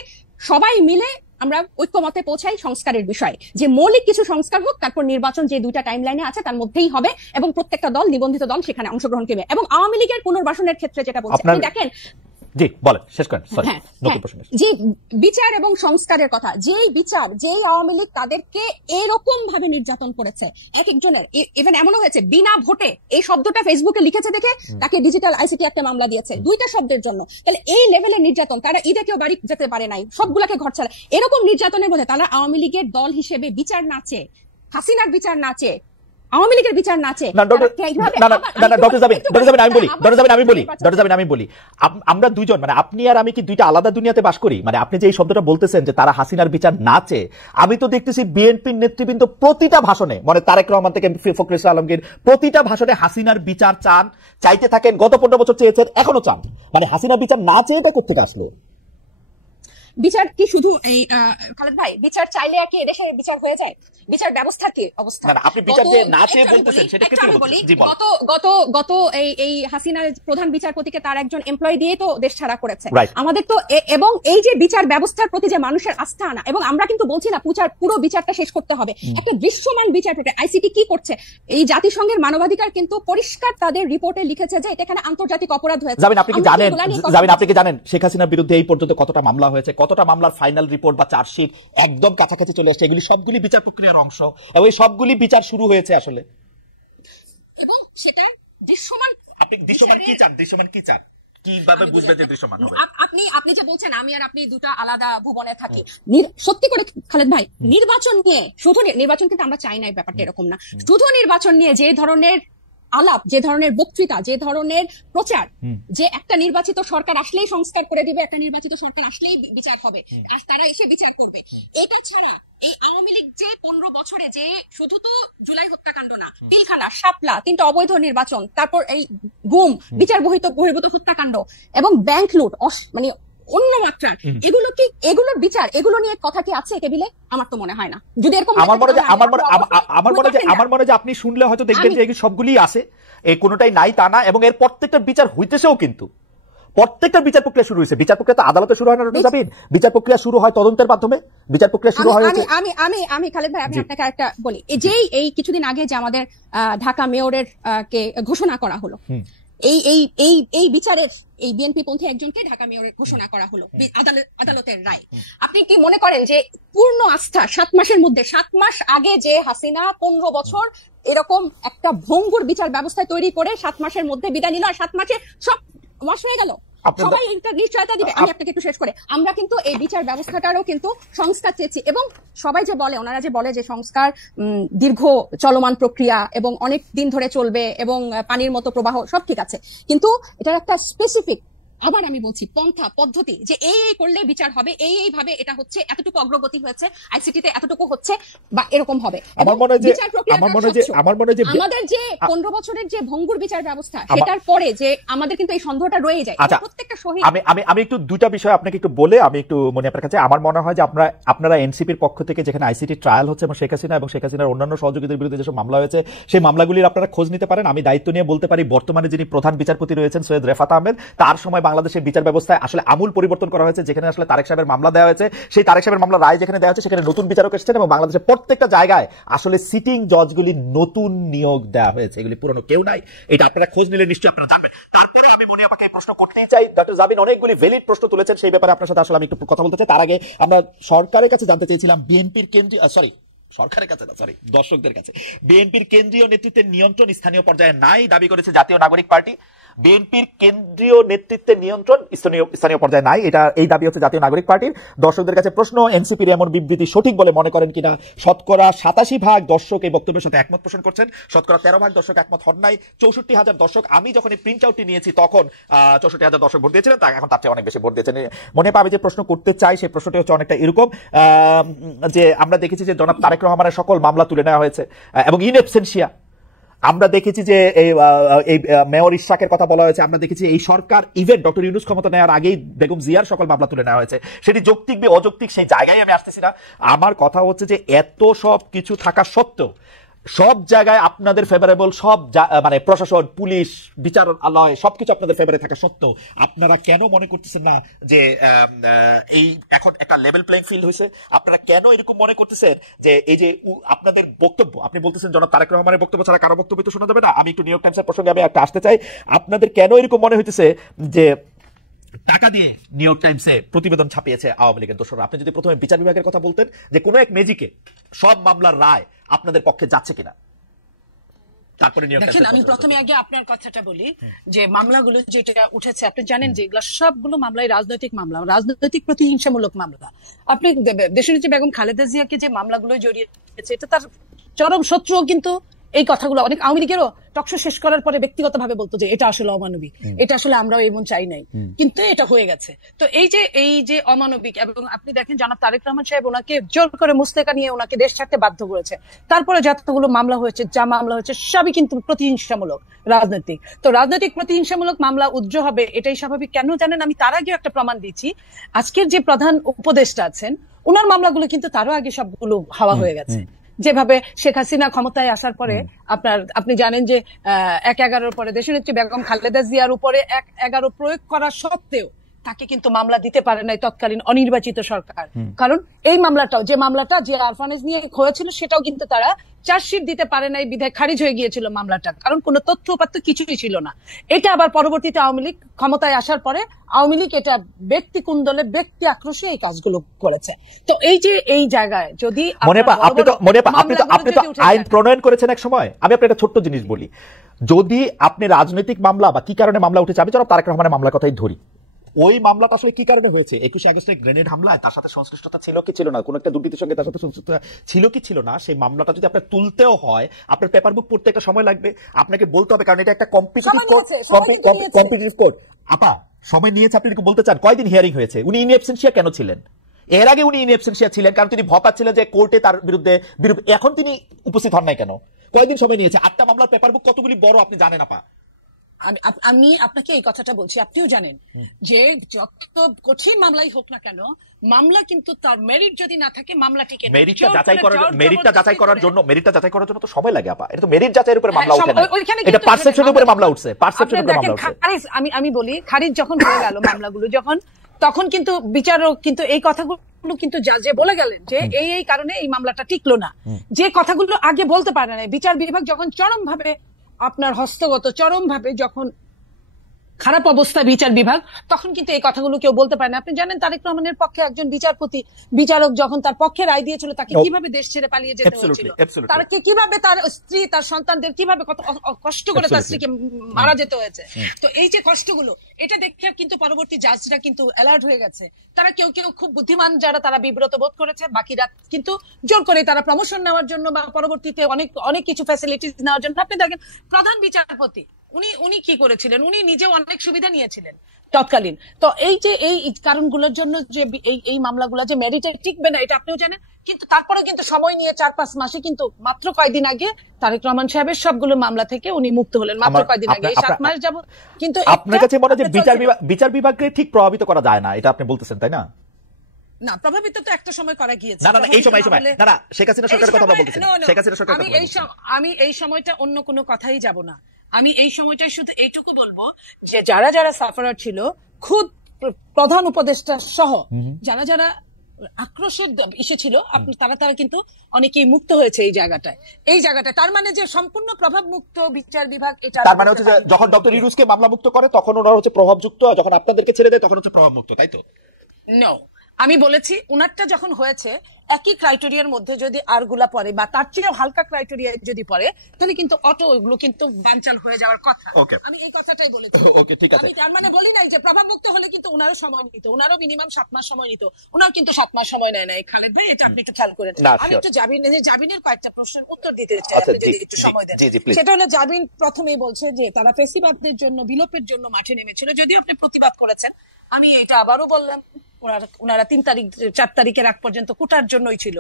সবাই মিলে আমরা ঐক্যমতে পৌঁছাই সংস্কারের বিষয়ে, যে মৌলিক কিছু সংস্কার হোক, তারপর নির্বাচন যে 2টা টাইম লাইনে আছে তার মধ্যেই হবে, এবং প্রত্যেকটা দল, নিবন্ধিত দল সেখানে অংশগ্রহণ করবে। এবং আওয়ামী লীগের পুনর্বাসনের ক্ষেত্রে যেটা বলছেন, আপনি দেখেন, জি বলেন, শেষ করেন, সরি নতুন প্রশ্ন। যে বিচার এবং সংস্কারের কথা, যেই বিচার, যেই আওয়ামী লীগ তাদেরকে এরকম ভাবে নির্যাতন করেছে, এক একজনের ইভেন এমনও হয়েছে বিনা ভোটে, এই শব্দটা ফেসবুকে লিখেছে দেখে তাকে ডিজিটাল আইসিটি একটা মামলা দিয়েছে 2টা শব্দের জন্য। তাহলে এই লেভেলের নির্যাতন, তারা ঈদে কেউ বাড়ি যেতে পারে নাই, সবগুলাকে ঘর ছাড়া, এরকম নির্যাতনের মধ্যে তারা আওয়ামী লীগের দল হিসেবে বিচার না চেয়ে, হাসিনার বিচার না চেয়ে, আওয়ামী লীগের বিচার না চেয়ে, আমি বলি, আমরা দুইজন, মানে আপনি আর আমি কি 2টা আলাদা দুনিয়াতে বাস করি? মানে আপনি যে এই শব্দটা বলতেছেন যে তারা হাসিনার বিচার না চেয়ে, আমি তো দেখতেছি বিএনপির নেতৃবৃন্দ প্রতিটা ভাষণে, মানে তারেক রহমান থেকে ফখরুল ইসলাম আলমগীর, প্রতিটা ভাষণে হাসিনার বিচার চাইতে থাকেন। গত 15 বছর চেয়েছেন, এখনো চান। মানে হাসিনার বিচার না চেয়ে এটা কোত্থেকে আসলো? বিচার কি শুধু এই খালেদ ভাই, বিচার চাইলে আর কি এদেশে বিচার হয়ে যায়? বিচার ব্যবস্থার কি অবস্থা? আপনি বিচার যে না চেয়ে বলতেছেন, সেটা কি বলি? গত এই হাসিনা প্রধান বিচারপতিকে তার একজন এমপ্লয়ি দিয়ে তো দেশ ছাড়া করেছে আমাদের তো। এবং এই যে বিচার ব্যবস্থার প্রতি যে মানুষের আস্থা আনা, এবং আমরা কিন্তু বলছি না পুরো বিচারটা শেষ করতে হবে, একটা দৃশ্যমান বিচার প্রক্রিয়া। আইসিটি কি করছে? এই জাতিসংঘের মানবাধিকার কিন্তু পরিষ্কার তাদের রিপোর্টে লিখেছে যে এটা এখানে আন্তর্জাতিক অপরাধ হয়েছে। আপনি কি জানেন শেখ হাসিনার বিরুদ্ধে এই পর্যন্ত কতটা মামলা হয়েছে, কতটা মামলার ফাইনাল রিপোর্ট বা চার্জশিট একদম কাছাকাছি চলে আসছে? এগুলি সবগুলি বিচার প্রক্রিয়ার অংশ, এবং এই সবগুলি বিচার শুরু হয়েছে আসলে। এবং সেটা দৃশ্যমান, আপনি দৃশ্যমান কি চান? কিভাবে বুঝবেন যে দৃশ্যমান হবে? আপনি যে বলছেন আমি আর আপনি 2টা আলাদা ভুবনে থাকি, সত্যি করে খালেদ ভাই, নির্বাচন নিয়ে শুধু নির্বাচন কিন্তু আমরা চাই না, এই ব্যাপারটা এরকম না। শুধু নির্বাচন নিয়ে যে ধরনের আলাপ, যে ধরনের বক্তৃতা, যে ধরনের প্রচার, যে একটা নির্বাচিত সরকার আসলেই সংস্কার করে দিবে, একটা নির্বাচিত সরকার আসলেই বিচার হবে, আর তারা এসে বিচার করবে, এটা ছাড়া এই আওয়ামী লীগ যে 15 বছরে যে শুধু তো জুলাই হত্যাকাণ্ড না, পিলখানা, শাপলা, 3টা অবৈধ নির্বাচন, তারপর এই গুম, বিচার বহির্ভূত হত্যাকাণ্ড এবং ব্যাংক লুট, মানে অন্য মাত্রার, এগুলোর বিচার, এগুলো নিয়ে কথা কি আছে টেবিলে? আমার তো মনে হয় না। যদি এরকম আমার মনে হয় আপনি শুনলে হয়তো দেখবেন যে সবগুলি আছে, এই কোনোটাই নাই তা না, এবং এর প্রত্যেকটা বিচার হইতেছেও, কিন্তু প্রত্যেকটা বিচার প্রক্রিয়া শুরু হয়েছে। বিচার প্রক্রিয়া তো আদালতে শুরু হয় না, যাবেন বিচার প্রক্রিয়া শুরু হয় তদন্তের মাধ্যমে, বিচার প্রক্রিয়া শুরু হয়। আমি খালেদ ভাই, আমি আপনাকে একটা বলি, এই কিছুদিন আগে যে আমাদের ঢাকা মেয়রের কে ঘোষণা করা হলো, এই এই এই এই বিচারের এই বিএনপি পন্থী একজনকে ঢাকা মেয়রের ঘোষণা করা হলো আদালতের রায়। আপনি কি মনে করেন যে পূর্ণ আস্থা 7 মাসের মধ্যে, 7 মাস আগে যে হাসিনা 15 বছর এরকম একটা ভঙ্গুর বিচার ব্যবস্থা তৈরি করে 7 মাসের মধ্যে বিদায় নিল, আর 7 মাসে সব ওয়াশ হয়ে গেল, সবাই এটা নিশ্চয়তা দিবে? আমি আপনাকে একটু শেষ করে, আমরা কিন্তু এই বিচার ব্যবস্থাটারও কিন্তু সংস্কার চেয়েছি, এবং সবাই যে বলে, ওনারা যে বলে যে সংস্কার দীর্ঘ চলমান প্রক্রিয়া এবং অনেক দিন ধরে চলবে এবং পানির মতো প্রবাহ, সব ঠিক আছে, কিন্তু এটার একটা স্পেসিফিক, আবার আমি বলছি, পন্থা পদ্ধতি, যে এই করলে বিচার হবে, এই ভাবে এটা হচ্ছে, এতটুকু অগ্রগতি হয়েছে আইসিটিতে, এতটুকু হচ্ছে, বা এরকম হবে। আমার মনে হয় যে আমাদের যে 15 বছরের যে ভঙ্গুর বিচার ব্যবস্থা, সেটার পরে যে আমাদের কিন্তু এই সন্দেহটা রয়ে যায়। প্রত্যেকটা শহীদ, আমি একটু দুটা বিষয় আপনাকে একটু বলে আমি একটু মনে আপনার কাছে, আমার মনে হয় যে আপনারা এনসিপির পক্ষ থেকে যেখানে আইসিটি ট্রায়াল হচ্ছে এবং শেখ হাসিনার অন্যান্য সহযোগীদের বিরুদ্ধে যেসব মামলা হয়েছে সেই মামলাগুলির আপনারা খোঁজ নিতে পারেন। আমি দায়িত্ব নিয়ে বলতে পারি, বর্তমানে যিনি প্রধান বিচারপতি রয়েছেন সৈয়দ রেফাত আহমেদ, তার সময় বাংলাদেশের বিচার ব্যবস্থায় আসলে আমূল পরিবর্তন করা হয়েছে। যেখানে আসলে তারেক সাহেবের মামলা দেওয়া হয়েছে, সেই তারেক সাহেবের মামলা রায় যেখানে দেওয়া হয়েছে সেখানে নতুন বিচারক এসেছেন এবং বাংলাদেশের প্রত্যেকটা জায়গায় আসলে সিটিং জজগুলি নতুন নিয়োগ দেওয়া হয়েছে, এগুলি পুরনো কেউ নাই। এটা আপনারা খোঁজ নিলে নিশ্চয়ই আপনারা জানবেন। তারপরে আমি মনে আপনাকে প্রশ্ন করতেই চাই, ডক্টর জাবিন অনেকগুলি ভ্যালিড প্রশ্ন তুলেছেন, সেই ব্যাপারে আপনার সাথে আসলে আমি একটু কথা বলতে চাই। তার আগে আমরা সরকারের কাছে জানতে চেয়েছিলাম, বিএনপির কেন্দ্রীয় দর্শকদের কাছে, বিএনপির কেন্দ্রীয় নেতৃত্বের নিয়ন্ত্রণ স্থানীয় পর্যায়ে নাই দাবি করেছে জাতীয় নাগরিক পার্টি। বিএনপির কেন্দ্রীয় নেতৃত্বের নিয়ন্ত্রণ স্থানীয় পর্যায়ে নাই, এই দাবি হচ্ছে জাতীয় নাগরিক পার্টির। দর্শকদের কাছে প্রশ্ন, এনসিপির এমন বিবৃতি সঠিক বলে মনে করেন কিনা? শতকরা 87% দর্শক এই বক্তব্যের সাথে একমত পোষণ করছেন, শতকরা 13% দর্শক একমত হন নাই। 64,000 দর্শক, আমি যখন এই প্রিন্ট আউটটি নিয়েছি তখন 64,000 দর্শক ভোট দিয়েছিলেন, এখন তার চেয়ে অনেক বেশি ভোট দিয়েছেন। মনে পাবে যে প্রশ্ন করতে চাই, সেই প্রশ্নটি হচ্ছে অনেকটা এরকম যে আমরা দেখেছি যে জনাব তারেক রহমানের সকল মামলা তুলে নেওয়া হয়েছে এবং ইন অ্যাবসেন্সিয়া। আমরা দেখেছি যে এই মেয়র ইশাকের কথা বলা হয়েছে, আমরা দেখেছি এই সরকার ইভেন ডক্টর ইউনূস ক্ষমতা নেওয়ার আগেই বেগম জিয়ার সকল মামলা তুলে নেওয়া হয়েছে। সেটি যৌক্তিক বা অযৌক্তিক সেই জায়গায় আমি আসতেছি না। আমার কথা হচ্ছে যে এত সব কিছু থাকা সত্ত্বেও সব জায়গায় আপনাদের ফেভারেবল, সব মানে প্রশাসন, পুলিশ, বিচারালয় সবকিছু আপনাদের ফেভারে থাকা সত্ত্বেও আপনারা কেন মনে করতেছেন না যে এই এখন একটা লেভেল প্লেইং ফিল্ড হয়েছে? আপনারা কেন এরকম মনে করতেছেন যে এই যে আপনাদের বক্তব্য, আপনি বলতেছেন জনাব তারেক রহমানের বক্তব্য ছাড়া কারো বক্তব্য তো শোনা যাবে না। আমি একটু নিউ ইয়র্ক টাইমসের প্রসঙ্গে আমি একটা আসতে চাই, আপনাদের কেন এরকম মনে হইতেছে যে টাকা দিয়ে নিউ ইয়র্ক টাইমসে প্রতিবেদন ছাপিয়েছে আওয়ামী লীগের দোসররা? আপনি যদি প্রথমে বিচার বিভাগের কথা বলতেন যে কোনো এক ম্যাজিকে সব মামলার রায় আপনাদের পক্ষে যাচ্ছে কিনা, তারপরে দেখেন আমি প্রথমে আগে আপনার কথাটা বলি যে মামলাগুলো যেটা উঠেছে, আপনি জানেন যে এগুলো সবগুলো মামলাই রাজনৈতিক মামলা, রাজনৈতিক প্রতিহিংসামূলক মামলা। আপনি দেশনেত্রী বেগম খালেদা জিয়াকে যে মামলাগুলো জড়িয়েছে, এটা তার চরম শত্রু, কিন্তু এই কথাগুলো অনেক আওয়ামী লীগেরও টকশো শেষ করার পরে ব্যক্তিগতভাবে বলতো যে এটা আসলে অমানবিক, এটা আসলে আমরাও এমন চাই নাই, কিন্তু এটা হয়ে গেছে। তো এই যে অমানবিক, এবং আপনি দেখেন জনাব তারেক রহমান সাহেব ওনাকে জোর করে মুস্তেকা নিয়ে ওনাকে দেশ ছাড়তে বাধ্য করেছে। তারপরে যতগুলো মামলা হয়েছে, সবই কিন্তু প্রতিহিংসামূলক, রাজনৈতিক। তো রাজনৈতিক প্রতিহিংসামূলক মামলা উজ্জ্ব হবে, এটাই স্বাভাবিক। কেন জানেন, আমি তার আগেও একটা প্রমাণ দিচ্ছি। আজকের যে প্রধান উপদেষ্টা আছেন, ওনার মামলাগুলো কিন্তু তারও আগে সবগুলো হাওয়া হয়ে গেছে। যেভাবে শেখ হাসিনা ক্ষমতায় আসার পরে আপনি জানেন যে 1/11 পরে দেশনেত্রী বেগম খালেদা জিয়ার উপরে 1/11 প্রয়োগ করা সত্ত্বেও তাকে কিন্তু মামলা দিতে পারে নাই তৎকালীন অনির্বাচিত সরকার। কারণ এই মামলাটাও, যে মামলাটা যে আরফানেজ নিয়ে হয়েছিল, সেটাও কিন্তু তারা চার্জশিট দিতে পারে নাই, বিধায় খারিজ হয়ে গিয়েছিল মামলাটা, কারণ কোনো তথ্য উপাত্ত কিছুই ছিল না। এটা আবার পরবর্তীতে আওয়ামী লীগ ক্ষমতায় আসার পরে আওয়ামী লীগ এটা ব্যক্তি কুন্দলে, ব্যক্তি আক্রোশে এই কাজগুলো করেছে। তো এই জায়গায় যদি আপনি তো আইন প্রণয়ন করেছেন এক সময়, আমি আপনার একটা ছোট্ট জিনিস বলি, যদি আপনি রাজনৈতিক মামলা বা কি কারণে মামলা উঠেছে, আমি জনাব তারেক রহমানের মামলার কথাই ধরি, ওই মামলাটা আসলে কি কারণে হয়েছে? 21 আগস্টের গ্রেনেড হামলায় তার সাথে সংশ্লিষ্টতা ছিল কি ছিল না, কোন একটা দুর্নীতির সঙ্গে তার সাথে সংশ্লিষ্টতা ছিল কি ছিল না, সেই মামলাটা যদি আপনার তুলতেও হয়, আপনার পেপার বুক পড়তে একটা সময় লাগবে, আপনাকে বলতে হবে, কারণ এটা একটা কম্পিটিটিভ কোর্ট। আপা সময় নিয়েছে, আপনি বলতে চান কয়দিন হিয়ারিং হয়েছে? উনি ইন অ্যাবসেন্সিয়া কেন ছিলেন? এর আগে উনি ইন অ্যাবসেন্সিয়া ছিলেন কারণ তিনি ভপাচ্ছিলেন যে কোর্টে তার বিরুদ্ধে এখন তিনি উপস্থিত হন নাই কেন? কয়দিন সময় নিয়েছে? 8টা মামলার পেপার বুক কতগুলি বড় আপনি জানেন আপা? আমি আপনাকে এই কথাটা বলছি, আপনিও জানেন যে যত কঠিন মামলাই হোক না কেন, মামলা কিন্তু তার মেরিট যদি না থাকে মামলা টিকে না। মেরিটটা যাচাই করার জন্য তো সময় লাগে আপা। এটা তো মেরিট যাচাইয়ের উপরে মামলা ওঠে না, এটা পারসেপশনের উপরে মামলা উঠছে, পারসেপশনের উপরে মামলা উঠছে। আমি বলি, খারিজ যখন হয়ে গেল মামলাগুলো, তখন কিন্তু বিচারক কিন্তু এই কথাগুলো কিন্তু জাজে বলে গেলেন যে এই কারণে এই মামলাটা টিকলো না, যে কথাগুলো আগে বলতে পারে না। বিচার বিভাগ যখন চরমভাবে আপনার হস্তগত, চরমভাবে যখন খারাপ অবস্থা বিচার বিভাগ, তখন কিন্তু এই কথাগুলো কেউ বলতে পারে না। আপনি জানেন তারেক রহমানের পক্ষে একজন বিচারক যখন তার পক্ষে রায় দিয়েছিল, তাকে কিভাবে দেশ ছেড়ে পালিয়ে যেতে হয়েছিল, তারকে কিভাবে তার স্ত্রী তার সন্তানদের কিভাবে কত কষ্ট করে তার স্ত্রীকে মারা যেতে হয়েছে। তো এই যে কষ্টগুলো, এটা দেখে কিন্তু পরবর্তী জাজরা কিন্তু অ্যালার্ট হয়ে গেছে। তারা কেউ কেউ খুব বুদ্ধিমান যারা, তারা বিব্রত বোধ করেছে, বাকিরা কিন্তু জোর করে তারা প্রমোশন নেওয়ার জন্য বা পরবর্তীতে অনেক কিছু ফ্যাসিলিটিস নেওয়ার জন্য। আপনি দেখেন প্রধান বিচারপতি উনি কি করেছিলেন, উনি নিজেও অনেক সুবিধা নিয়েছিলেন তৎকালীন। তো এই যে এই কারণগুলোর জন্য যে এই মামলাগুলো যে মেরিটে টিকবে না, এটা আপনিও জানেন। কিন্তু তারপরে কিন্তু সময় নিয়ে 4-5 মাসে, কিন্তু মাত্র কয়েকদিন আগে তারেক রহমান সাহেবের সবগুলো মামলা থেকে উনি মুক্ত হলেন, মাত্র কয়েকদিন আগে, 7 মাস যাবত। কিন্তু আপনার কাছে মনে হয় যে বিচার বিভাগকে ঠিক প্রভাবিত করা যায় না, এটা আপনি বলতেছেন, তাই না? না, প্রভাবিত তো একটা সময় করা গিয়েছে। না, এই সময় না, শেখ হাসিনা সরকারের কথা বলতেছেন। শেখ হাসিনা সরকার, আমি এই সময়টা অন্য কোনো কথাই যাব না। আমি এই সময়টা শুধু এইটুকু বলবো যে যারা সাফারার ছিল, খুদ প্রধান উপদেষ্টা সহ যারা আক্রোশের ইসে ছিল, তারা কিন্তু অনেকেই মুক্ত হয়েছে এই জায়গাটায়। তার মানে যে সম্পূর্ণ প্রভাব মুক্ত বিচার বিভাগ, এটা তার মানে হচ্ছে যে যখন ডক্টর ইউনূসকে মামলা মুক্ত করে তখন ওরা হচ্ছে প্রভাবযুক্ত, যখন আপনাদেরকে ছেড়ে দেয় তখন হচ্ছে প্রভাব মুক্ত, তাই তো? নো, আমি বলেছি উনারটা যখন হয়েছে একই ক্রাইটেরিয়ার মধ্যে যদি আরগুলা পড়ে বা তার চেয়েও হালকা ক্রাইটেরিয়া যদি পড়ে, তাহলে কিন্তু ওগুলো কিন্তু বানচাল হয়ে যাওয়ার কথা। আমি এই কথাটাই বলেছি। আমি তার মানে বলি নাই যে প্রভাব মুক্ত হলে কিন্তু উনারও সময় নিত, উনারও মিনিমাম 7 মাস সময় নিত, উনাও কিন্তু 7 মাস সময় নেয় না। খালেদ ভাই, এটা আপনি একটু খেয়াল করেন। আমি একটু জাবিনের কয়েকটা প্রশ্নের উত্তর দিতে চাই, আপনি যদি একটু সময় দেন। সেটা হলো, জাবিন প্রথমেই বলছে যে তারা ফেসিবাদদের জন্য, বিলোপের জন্য মাঠে নেমেছিল, যদিও আপনি প্রতিবাদ করেছেন। আমি এটা আবারও বললাম, ওনারা 4 তারিখের আগ পর্যন্ত কোটার জন্যই ছিল,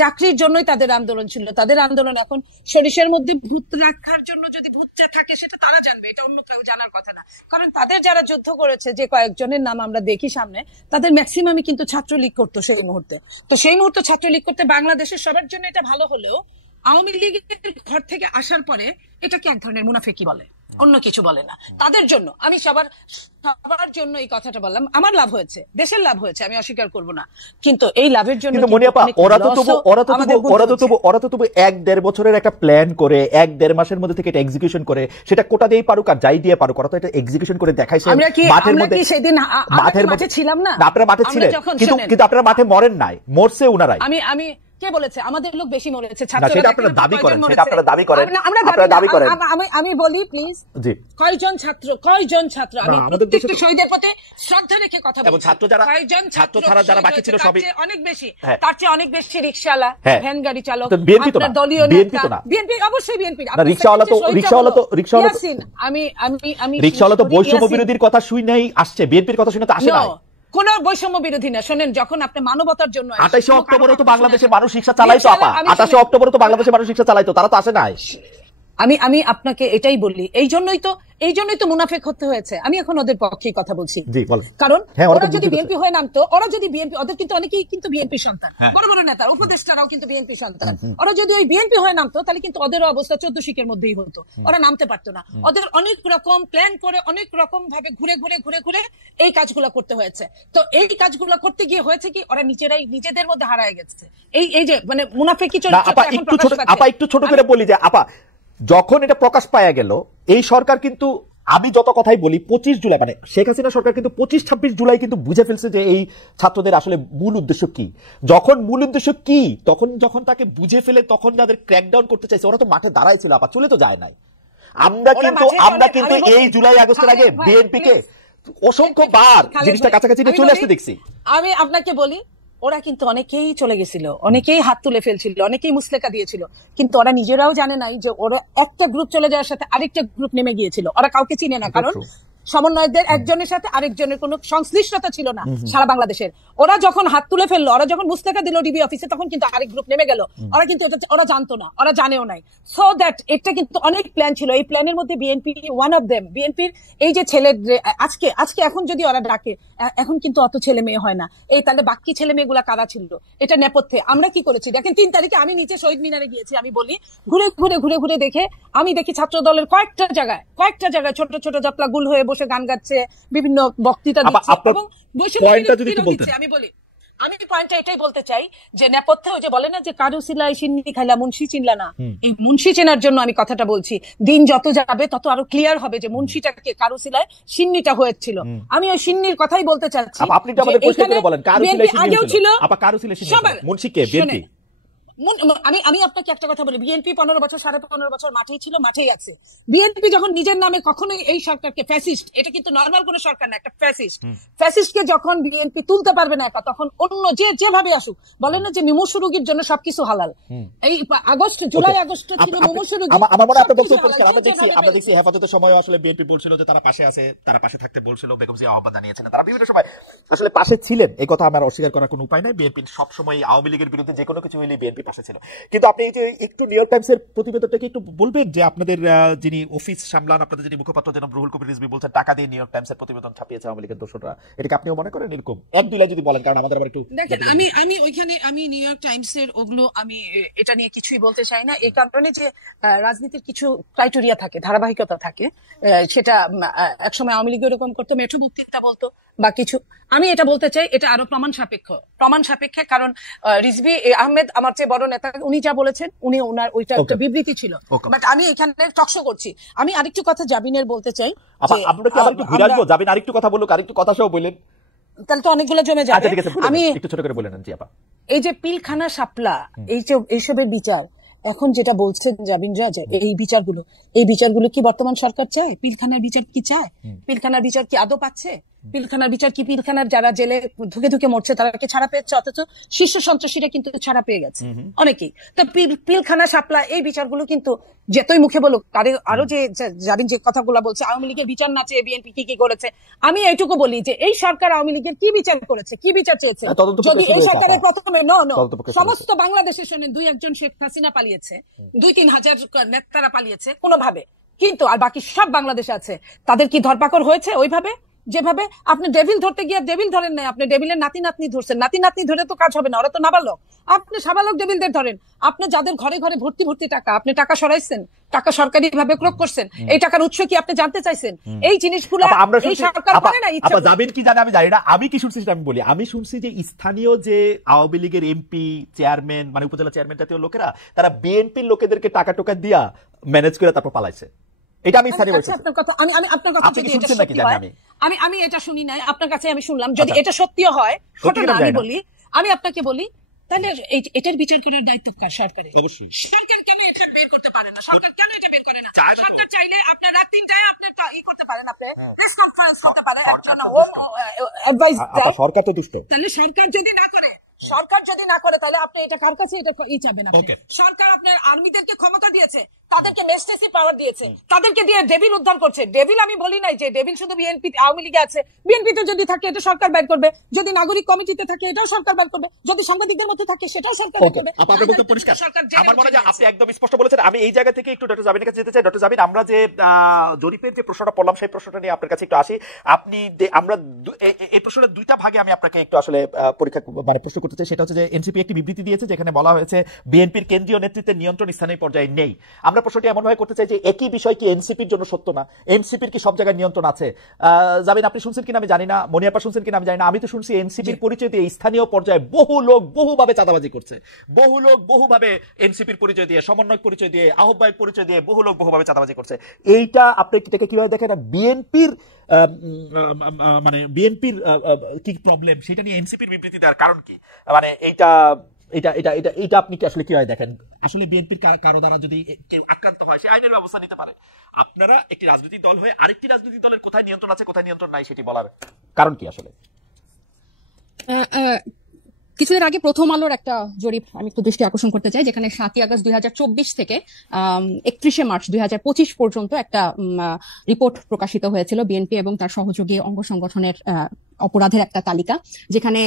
চাকরির জন্যই তাদের আন্দোলন ছিল। তাদের আন্দোলন এখন সরিষার মধ্যে ভূত রাখার জন্য, যদি ভূতটা থাকে সেটা তারা জানবে, এটা অন্য কেউ জানার কথা না। কারণ তাদের যারা যুদ্ধ করেছে, যে কয়েকজনের নাম আমরা দেখি সামনে, তাদের ম্যাক্সিমামই কিন্তু ছাত্রলীগ করতো সেই মুহূর্তে। তো সেই মুহূর্তে ছাত্রলীগ করতে বাংলাদেশের সবার জন্য এটা ভালো হলেও, আওয়ামী লীগের ঘর থেকে আসার পরে এটাকে এক ধরনের মুনাফিকি বলে, অন্য কিছু বলে না। তাদের জন্য আমি সবার জন্য এই কথাটা বললাম। আমার লাভ হয়েছে, দেশের লাভ হয়েছে, আমি অস্বীকার করব না। কিন্তু এই লাভের জন্য ওরা তো তবু 1-1.5 বছরের একটা প্ল্যান করে 1-1.5 মাসের মধ্যে থেকে এটা এক্সিকিউশন করে, সেটা কোটা দিয়ে পারুক আর যাই দিয়ে পারুক, ওরা তো এটা এক্সিকিউশন করে দেখাইছে মাঠের মধ্যে। সেদিন মাঠে ছিলাম না, আপনারা মাঠে ছিলেন, কিন্তু আপনারা মাঠে মরেন নাই, মরছে উনারাই। আমি কে বলেছে আমাদের লোক বেশি মরেছে? আমি বলি প্লিজ, কয়জন ছাত্র, আমি প্রত্যেকটা শহীদের প্রতি শ্রদ্ধা রেখে কথা বলছি। কয়জন ছাত্র যারা বাকি ছিল সবই অনেক বেশি, তার চেয়ে অনেক বেশি রিকশাওয়ালা, ভ্যান গাড়ি চালক, আপনার দলীয় নেতা, বিএনপি, অবশ্যই বিএনপি। রিকশাওয়ালা তো বৈষম্য বিরোধীর কথা শুনেই আসছে, বিএনপির কথা শুনে তো আসে না। কোন বৈষম্য বিরোধী না। শোনেন, যখন আপনি মানবতার জন্য 28 অক্টোবরও তো বাংলাদেশের মানুষ রিকশা চালাইতো, 28 অক্টোবরও তো বাংলাদেশের মানুষ রিকশা চালাইতো, তারা তো আসে নাই। আমি আপনাকে এটাই বলি, এই জন্যই তো মুনাফেক হতে হয়েছে। আমি এখন ওদের পক্ষেই কথা বলছি, কারণ ওরা যদি বিএনপি হয়ে নামতো, ওদের কিন্তু অনেকেই কিন্তু বিএনপি সন্তান, বড় বড় নেতা, উপদেষ্টারাও কিন্তু বিএনপি সন্তান। ওরা যদি ওই বিএনপি হয়ে নামতো, তাহলে কিন্তু ওদের অবস্থা 14 শিকের মধ্যেই হতো, ওরা নামতে পারতো না। ওদের অনেক রকম প্ল্যান করে, অনেক রকম ভাবে ঘুরে এই কাজগুলো করতে হয়েছে। তো এই কাজগুলো করতে গিয়ে হয়েছে কি, ওরা নিজেদের মধ্যে হারায় গেছে। এই যে মানে মুনাফেকি চরিত্র। একটু ছোট করে বলি যে যখন এটা প্রকাশ পাওয়া গেল, এই সরকার কিন্তু, আমি যত কথাই বলি, 25 জুলাই মানে শেখ হাসিনা সরকার কিন্তু 25-26 জুলাই কিন্তু বুঝে ফেলছে যে এই ছাত্রদের আসলে মূল উদ্দেশ্য কি। যখন তাকে বুঝে ফেলে, তখন যাদের ক্র্যাকডাউন করতে চাইছে, ওরা তো মাঠে দাঁড়াই ছিল, চলে তো যায় নাই। আমরা কিন্তু এই জুলাই আগস্টের আগে বিএনপি কে অসংখ্য বার জিনিসটা কাছাকাছি চলে আসতে দেখছি। আমি আপনাকে বলি, ওরা কিন্তু অনেকেই চলে গেছিল, অনেকেই হাত তুলে ফেলছিল, অনেকেই মুসলেকা দিয়েছিল, কিন্তু ওরা নিজেরাও জানে নাই যে ওরা একটা গ্রুপ চলে যাওয়ার সাথে আরেকটা গ্রুপ নেমে গিয়েছিল। ওরা কাউকে চিনে না, কারণ সমন্বয়কদের একজনের সাথে আরেকজনের কোনো সংশ্লিষ্টতা ছিল না সারা বাংলাদেশের। ওরা যখন হাত তুলে ফেললো, ওরা যখন মুস্তাকা দিল ডিবি অফিসে, তখন কিন্তু আরেক গ্রুপ নেমে গেল। ওরা জানতো না, ওরা জানেও নাই। সো দ্যাট এটা কিন্তু অনেক প্ল্যান ছিল। এই প্ল্যানের মধ্যে বিএনপি ওয়ান অফ দেম। বিএনপির এই যে ছেলে আজকে এখন যদি ওরা ডাকে, এখন কিন্তু অত ছেলে মেয়ে হয় না। এই তাহলে বাকি ছেলে মেয়েগুলা কারা ছিল এটা নেপথ্যে? আমরা কি করেছি দেখেন, 3 তারিখে আমি নিচে শহীদ মিনারে গিয়েছি। আমি বলি, ঘুরে দেখে আমি দেখি ছাত্র দলের কয়েকটা জায়গায় ছোট ছোট জটলা গুল হয়ে বসে গান গাচ্ছে, বিভিন্ন বক্তৃতা দিচ্ছে এবং বৈষম্য বিরোধী দিচ্ছে। আমি বলি আমি পয়েন্টটা এটাই বলতে চাই যে নেপথ্যে ওই যে বলে না যে কারু সিলাই সিন্নি খাইলা মুন্সি চিনলা না, এই মুন্সি চেনার জন্য আমি কথাটা বলছি। দিন যত যাবে তত আরো ক্লিয়ার হবে যে মুন্সিটাকে কারু সিলাই সিন্নিটা হয়েছিল। আমি ওই সিন্নির কথাই বলতে চাচ্ছি। আপনি তো আমাদের পরিষ্কার করে বলেন কারু সিলাই সিন্নি আগেও ছিল, আপা কারু সিলাই সিন্নি মুন্সি কে বিএনপি? আমি আপনাকে একটা কথা বলি, বিএনপি 15 বছর 15.5 বছর মাঠেই ছিল, মাঠেই আছে। বিএনপি যখন নিজের নামে কখনোই এই সরকারকে ফ্যাসিস্ট, এটা কিন্তু নর্মাল কোন সরকার না, একটা ফ্যাসিস্টকে যখন বিএনপি তুলতে পারবে না একা, তখন অন্য যেভাবে আসুক, বলে না যে মুমূর্ষু রোগীর জন্য সবকিছু হালাল। এই জুলাই আগস্ট ছিল মুমূর্ষু রোগী। আমার মনে আপনার বক্তব্য পরিষ্কার। আমরা দেখছি হেফাজতের সময় আসলে বিএনপি বলছিল যে তারা পাশে আছে, তারা পাশে থাকতে বলছিল, বেগম জিয়া আহ্বান জানিয়েছিলেন, তারা বিভিন্ন সময় আসলে পাশে ছিলেন, এই কথা আমার অস্বীকার করার কোনো উপায় নাই। বিএনপি সবসময় আওয়ামী লীগের বিরুদ্ধে যে কোনো কিছু হইলে বিএনপি পাশে ছিল। কিন্তু আপনি এই যে একটু নিউ ইয়র্ক টাইমস এর প্রতিবেদনটাকে একটু বলবেন যে আপনাদের যিনি অফিস সামলান, আপনাদের যিনি মুখপাত্র জনাব রুহুল কবির রিজভী বলছেন টাকা দিয়ে নিউ ইয়র্ক টাইমস এর প্রতিবেদন ছাপিয়েছে আওয়ামী লীগের দোসররা, এটাকে আপনিও মনে করেন এরকম? এক দুই লাইন যদি বলেন, কারণ আমাদের আবার একটু দেখেন, আমি ওইখানে আমি নিউ ইয়র্ক টাইমস এর ওগুলো আমি এটা নিয়ে কিছুই বলতে চাই না, এই কারণে যে রাজনীতির কিছু ক্রাইটেরিয়া থাকে, ধারাবাহিকতা থাকে। সেটা একসময় আওয়ামী লীগ এরকম করতো, মেঠো বক্তৃতা বলতো বা কিছু। আমি এটা বলতে চাই এটা আরো প্রমাণ সাপেক্ষে, কারণ রিজভী আহমেদ আমার চেয়ে বড় নেতা, উনি যা বলেছেন ওনার ওইটা একটা বিবৃতি ছিল, বাট আমি এখানে টকশো করছি। আমি আরেকটু কথা জাবিনের বলতে চাই। আমরা কি আবার একটু ঘুরে আসবো? জাবিন আরেকটু কথা বলুক, আরেকটু কথা সহ বলেন, তাহলে তো অনেকগুলো জমে যাবে। আমি একটু ছোট করে বলে নেন। জি আপা, এই যে পিলখানা শাপলা, এইসবের বিচার এখন যেটা বলছেন জাবিনরা, এই বিচারগুলো কি বর্তমান সরকার চায়? পিলখানার বিচার কি চায়? পিলখানার বিচার কি আদৌ পাচ্ছে? পিলখানার বিচার কি, পিলখানার যারা জেলে ধুকে ধুকে মরছে তারা কি ছাড়া পেয়েছে? অথচ শীর্ষ সন্ত্রাসীরা কিন্তু ছাড়া পেয়ে গেছে অনেকেই। তো পিলখানা শাপলা এই বিচারগুলো কিন্তু যতই মুখে বলুক, আরো যে জাবিন যে কথাগুলো বলছে আওয়ামী লীগের বিচার না চেয়ে বিএনপি কি করেছে, আমি এইটুকু বলি যে এই সরকার আওয়ামী লীগের কি বিচার করেছে, কি বিচার চেয়েছে? যদি এই সরকারের প্রথমে সমস্ত বাংলাদেশের শুনে 2-1 শেখ হাসিনা পালিয়েছে, 2-3 হাজার নেতারা পালিয়েছে কোনোভাবে, কিন্তু আর বাকি সব বাংলাদেশে আছে, তাদের কি ধরপাকড় হয়েছে ওইভাবে? যেভাবে আপনি ডেভিল ধরতে গিয়ে ডেভিল ধরেন নাই, আপনি ডেভিলের নাতি নাতনি ধরছেন। নাতি নাতনি ধরে তো কাজ হবে না, ওরা তো নাবালক। আপনি সাবালক ডেভিলদের ধরেন। আপনি যাদের ঘরে ঘরে ভর্তি টাকা, আপনি টাকা সরাইছেন, টাকা সরকারি ভাবে ক্রোক করছেন, এই টাকার উৎস কি আপনি জানতে চাইছেন? এই জিনিসগুলো এই সরকার করে না। আপা জাবিন কি জানে আমি জানি না, আমি কি শুনছি সেটা আমি বলি। আমি শুনছি যে স্থানীয় যে আওয়ামী লীগের এমপি, চেয়ারম্যান, মানে উপজেলা চেয়ারম্যান জাতীয় লোকেরা, তারা বিএনপির লোকেদেরকে টাকা টোকা দিয়া ম্যানেজ করে তারপর পালাইছে। এটা আমি স্থানীয় আপনার কথা, আমি আপনার কথা যদি এটা সত্যি হয়, আমি এটা শুনি নাই, আপনার কাছে আমি শুনলাম। যদি এটা সত্যিও হয়, ঘটনা আমি আপনাকে বলি, তাহলে এটার বিচার করার দায়িত্ব কার? সরকারের। সরকার কেন এটা বের করতে পারে না? সরকার কেন এটা বের করে না? সরকার চাইলে আপনার রাত 3টায় আপনি করতে পারেন, আপনি প্রেস কনফারেন্স করতে পারেন, একজন অ্যাডভাইস দেয়। সরকার তো দুষ্ট। তাহলে সরকার যদি না করে তাহলে আপনি এটা কার কাছে এটা চাবেন? আপনি সরকার আপনার আর্মিদেরকে ক্ষমতা দিয়েছে, তাদেরকে মেজিস্ট্রেসি পাওয়ার দিয়েছে, তাদেরকে দিয়ে ডেভিল উদ্ধার করছে। ডেভিল আমি বলি নাই যে ডেভিল শুধু বিএনপি আওয়ামী লীগে আছে। বিএনপিতে যদি থাকে এটা সরকার বের করবে, যদি নাগরিক কমিটিতে থাকে এটাও সরকার বের করবে, যদি সাংবাদিকদের মধ্যে থাকে সেটাও সরকার বের করবে। আপনার বক্তব্য পরিষ্কার। আমার মনে হয় আপনি একদম স্পষ্ট বলেছেন। আমি এই জায়গা থেকে একটু ডক্টর জাবিনের কাছে যেতে চাই। ডক্টর জাবিন, আমরা যে জরিপের যে প্রশ্নটা পড়লাম সেই প্রশ্নটা নিয়ে আপনার কাছে একটু আসি। আমরা এই প্রশ্নের দুইটা ভাগে আমি আপনাকে একটু আসলে প্রশ্ন করতে চাই। সেটা হচ্ছে যে এনসিপি একটি বিবৃতি দিয়েছে যেখানে বলা হয়েছে বিএনপির কেন্দ্রীয় নেতৃত্বের নিয়ন্ত্রণ স্থানীয় পর্যায়ে নেই। আমরা প্রশ্নটি এমন ভাবে করতে চাই যে একই বিষয় কি এনসিপির জন্য সত্য না? এনসিপির কি সব জায়গায় নিয়ন্ত্রণ আছে? জাবিন, আপনি শুনছেন কিনা আমি জানি না, মনিয়াপা শুনছেন কিনা আমি জানি না। আমি তো শুনছি এনসিপির পরিচয় দিয়ে স্থানীয় পর্যায়ে বহু লোক বহুভাবে চাঁদাবাজি করছে, বহু লোক বহুভাবে এনসিপির পরিচয় দিয়ে, সমন্বয়ক পরিচয় দিয়ে, আহ্বায়ক পরিচয় দিয়ে বহু লোক বহুভাবে চাঁদাবাজি করছে। এইটা আপনি এটাকে কিভাবে দেখেন? বিএনপির কি প্রবলেম সেটা নিয়ে এনসিপির বিবৃতি দেওয়ার কারণ কি? মানে এইটা আপনি কি আসলে কিভাবে দেখেন? আসলে বিএনপির কারো দ্বারা যদি কেউ আক্রান্ত হয় সে আইনের ব্যবস্থা নিতে পারে। আপনারা একটি রাজনৈতিক দল হয়ে আরেকটি রাজনৈতিক দলের কোথায় নিয়ন্ত্রণ আছে কোথায় নিয়ন্ত্রণ নাই সেটি বলার কারণ কি আসলে? কিছুদিন আগে প্রথম আলোর একটা জরিপ আমি একটু দৃষ্টি আকর্ষণ করতে চাই, যেখানে 7ই আগস্ট 2024 থেকে 31শে মার্চ 2025 পর্যন্ত একটা রিপোর্ট প্রকাশিত হয়েছিল বিএনপি এবং তার সহযোগী অঙ্গ সংগঠনের অপরাধের একটা তালিকা, যেখানে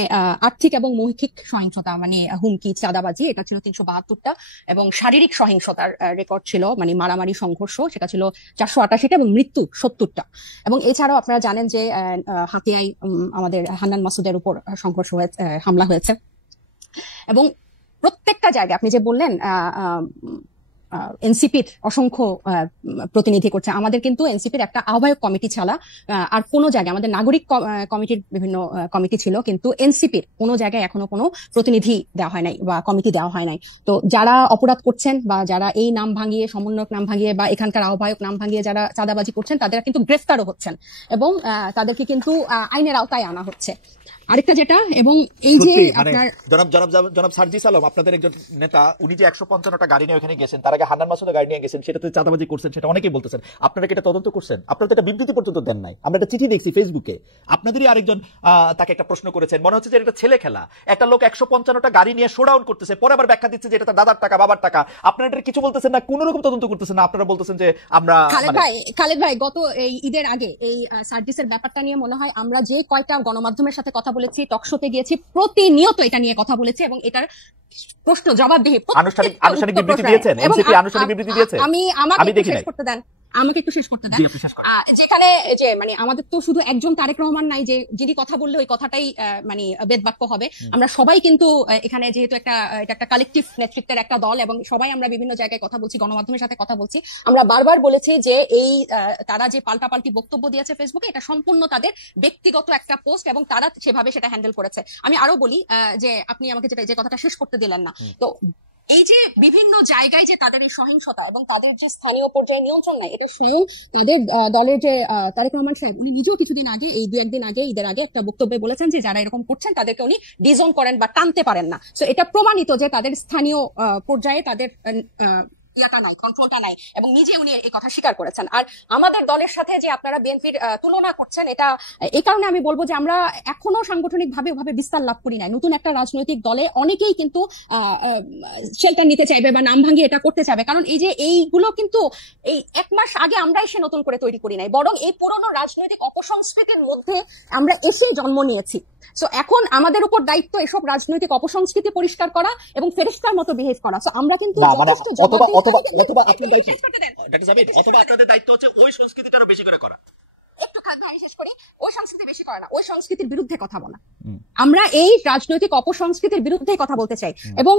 আর্থিক এবং মৌখিক সহিংসতা মানে হুমকি, চাঁদাবাজি, এটা ছিল 372টা, এবং শারীরিক সহিংসতার রেকর্ড ছিল মানে মারামারি, সংঘর্ষ, সেটা ছিল 488টা, এবং মৃত্যু 70টা। এবং এছাড়াও আপনারা জানেন যে হাতিয়ায় আমাদের হান্নান মাসুদের উপর সংঘর্ষ হয়েছে, হামলা হয়েছে। এবং প্রত্যেকটা জায়গায় আপনি যে বললেন এনসিপির অসংখ্য প্রতিনিধি করছে। আমাদের কিন্তু এনসিপির একটা আহ্বায়ক কমিটি ছাড়া আর কোনো জায়গায়, আমাদের নাগরিক কমিটির বিভিন্ন কমিটি ছিল, কিন্তু এনসিপির কোনো জায়গায় এখনো কোনো প্রতিনিধি দেওয়া হয় নাই বা কমিটি দেওয়া হয় নাই। তো যারা অপরাধ করছেন বা যারা এই নাম ভাঙিয়ে, সমন্বয়ক নাম ভাঙিয়ে বা এখানকার আহ্বায়ক নাম ভাঙিয়ে যারা চাঁদাবাজি করছেন, তাদের কিন্তু গ্রেফতারও হচ্ছেন এবং তাদেরকে কিন্তু আইনের আওতায় আনা হচ্ছে। আরেকটা যেটা, এবং এই যে আপনার জনাব সার্জিস আলম, আপনাদের একজন নেতা, উনি যে 155টা গাড়ি নিয়ে ওখানে গেছেন, তার আগে হান্নান মাসুদের গাড়ি নিয়ে গেছেন, সেটাতে চাঁদাবাজি করছেন, সেটা অনেকেই বলতেছেন। আপনারা কি এটা তদন্ত করছেন? আপনারা তো একটা বিবৃতি পর্যন্ত দেন নাই। আমরা একটা চিঠি দেখছি ফেসবুকে, আপনাদেরই আরেকজন তাকে একটা প্রশ্ন করেছেন, মনে হচ্ছে যে এটা ছেলে খেলা। একটা লোক 155টা গাড়ি নিয়ে শোডাউন করতেছে, পরে আবার ব্যাখ্যা দিচ্ছে যে এটা তার দাদার টাকা, বাবার টাকা। আপনারা এটা কিছু বলতেছেন না, কোন রকম তদন্ত করতেছেন না। আপনারা বলতেছেন যে আমরা খালেদ ভাই গত এই ঈদের আগে এই সার্জিসের ব্যাপারটা নিয়ে মনে হয় আমরা যে কয়টা গণমাধ্যমের সাথে কথা বলেছি, টকশোতে গিয়েছি, প্রতিনিয়ত এটা নিয়ে কথা বলেছি এবং এটার প্রশ্ন জবাবদিহি আনুষ্ঠানিক বিবৃতি দিয়েছেন, এনসিপি আনুষ্ঠানিক বিবৃতি দিয়েছে। আমি দেখি নাই। আমাকে একটু শেষ করতে দেন। যেখানে যে মানে আমাদের তো শুধু একজন তারেক রহমান নাই যে যিনি কথা বললে ওই কথাটাই মানে বেদবাক্য হবে। আমরা সবাই কিন্তু এখানে যেহেতু এটা একটা কালেকটিভ নেতৃত্বের একটা দল এবং সবাই আমরা বিভিন্ন জায়গায় কথা বলছি, গণমাধ্যমের সাথে কথা বলছি। আমরা বারবার বলেছি যে এই তারা যে পাল্টাপাল্টি বক্তব্য দিয়েছে ফেসবুকে, এটা সম্পূর্ণ তাদের ব্যক্তিগত একটা পোস্ট এবং তারা সেভাবে সেটা হ্যান্ডেল করেছে। আমি আরো বলি যে আপনি আমাকে যে কথাটা শেষ করতে দিলেন না, তো এই যে বিভিন্ন জায়গায় যে তাদের এই সহিংসতা এবং তাদের যে স্থানীয় পর্যায়ে নিয়ন্ত্রণ নেই, এটা স্বয়ং তাদের দলের যে তারেক রহমান সাহেব, উনি নিজেও কিছুদিন আগে, এই দু একদিন আগে, ঈদের আগে একটা বক্তব্যে বলেছেন যে যারা এরকম করছেন তাদেরকে উনি ডিজোন করেন বা টানতে পারেন না। তো এটা প্রমাণিত যে তাদের স্থানীয় পর্যায়ে তাদের ইয়াটা নাই, কন্ট্রোলটা নাই, এবং নিজে উনি এই কথা স্বীকার করেছেন। আর আমাদের দলের সাথে যে আপনারা বিএনপির তুলনা করছেন, এটা এই কারণে আমি বলবো যে আমরা এখনো সাংগঠনিক ভাবে ওভাবে বিস্তার লাভ করি নাই। নতুন একটা রাজনৈতিক দলে অনেকেই কিন্তু শেল্টার নিতে চাইবে বা নাম ভাঙিয়ে এটা করতে চাইবে, কারণ এই যে এইগুলো কিন্তু এই 1 মাস আগে আমরা এসে নতুন করে তৈরি করি নাই, বরং এই পুরনো রাজনৈতিক অপসংস্কৃতির মধ্যে আমরা এসেই জন্ম নিয়েছি। সো এখন আমাদের উপর দায়িত্ব এসব রাজনৈতিক অপসংস্কৃতি পরিষ্কার করা এবং ফেরেশতার মতো বিহেভ করা। সো আমরা কিন্তু আপনাদের দায়িত্ব হচ্ছে ওই সংস্কৃতিটা বেশি করে করা। একটু আমি শেষ করি। ওই সংস্কৃতি বেশি করে না, ওই সংস্কৃতির বিরুদ্ধে কথা বলা। আমরা এই রাজনৈতিক অপসংস্কৃতির বিরুদ্ধে কথা বলতে চাই এবং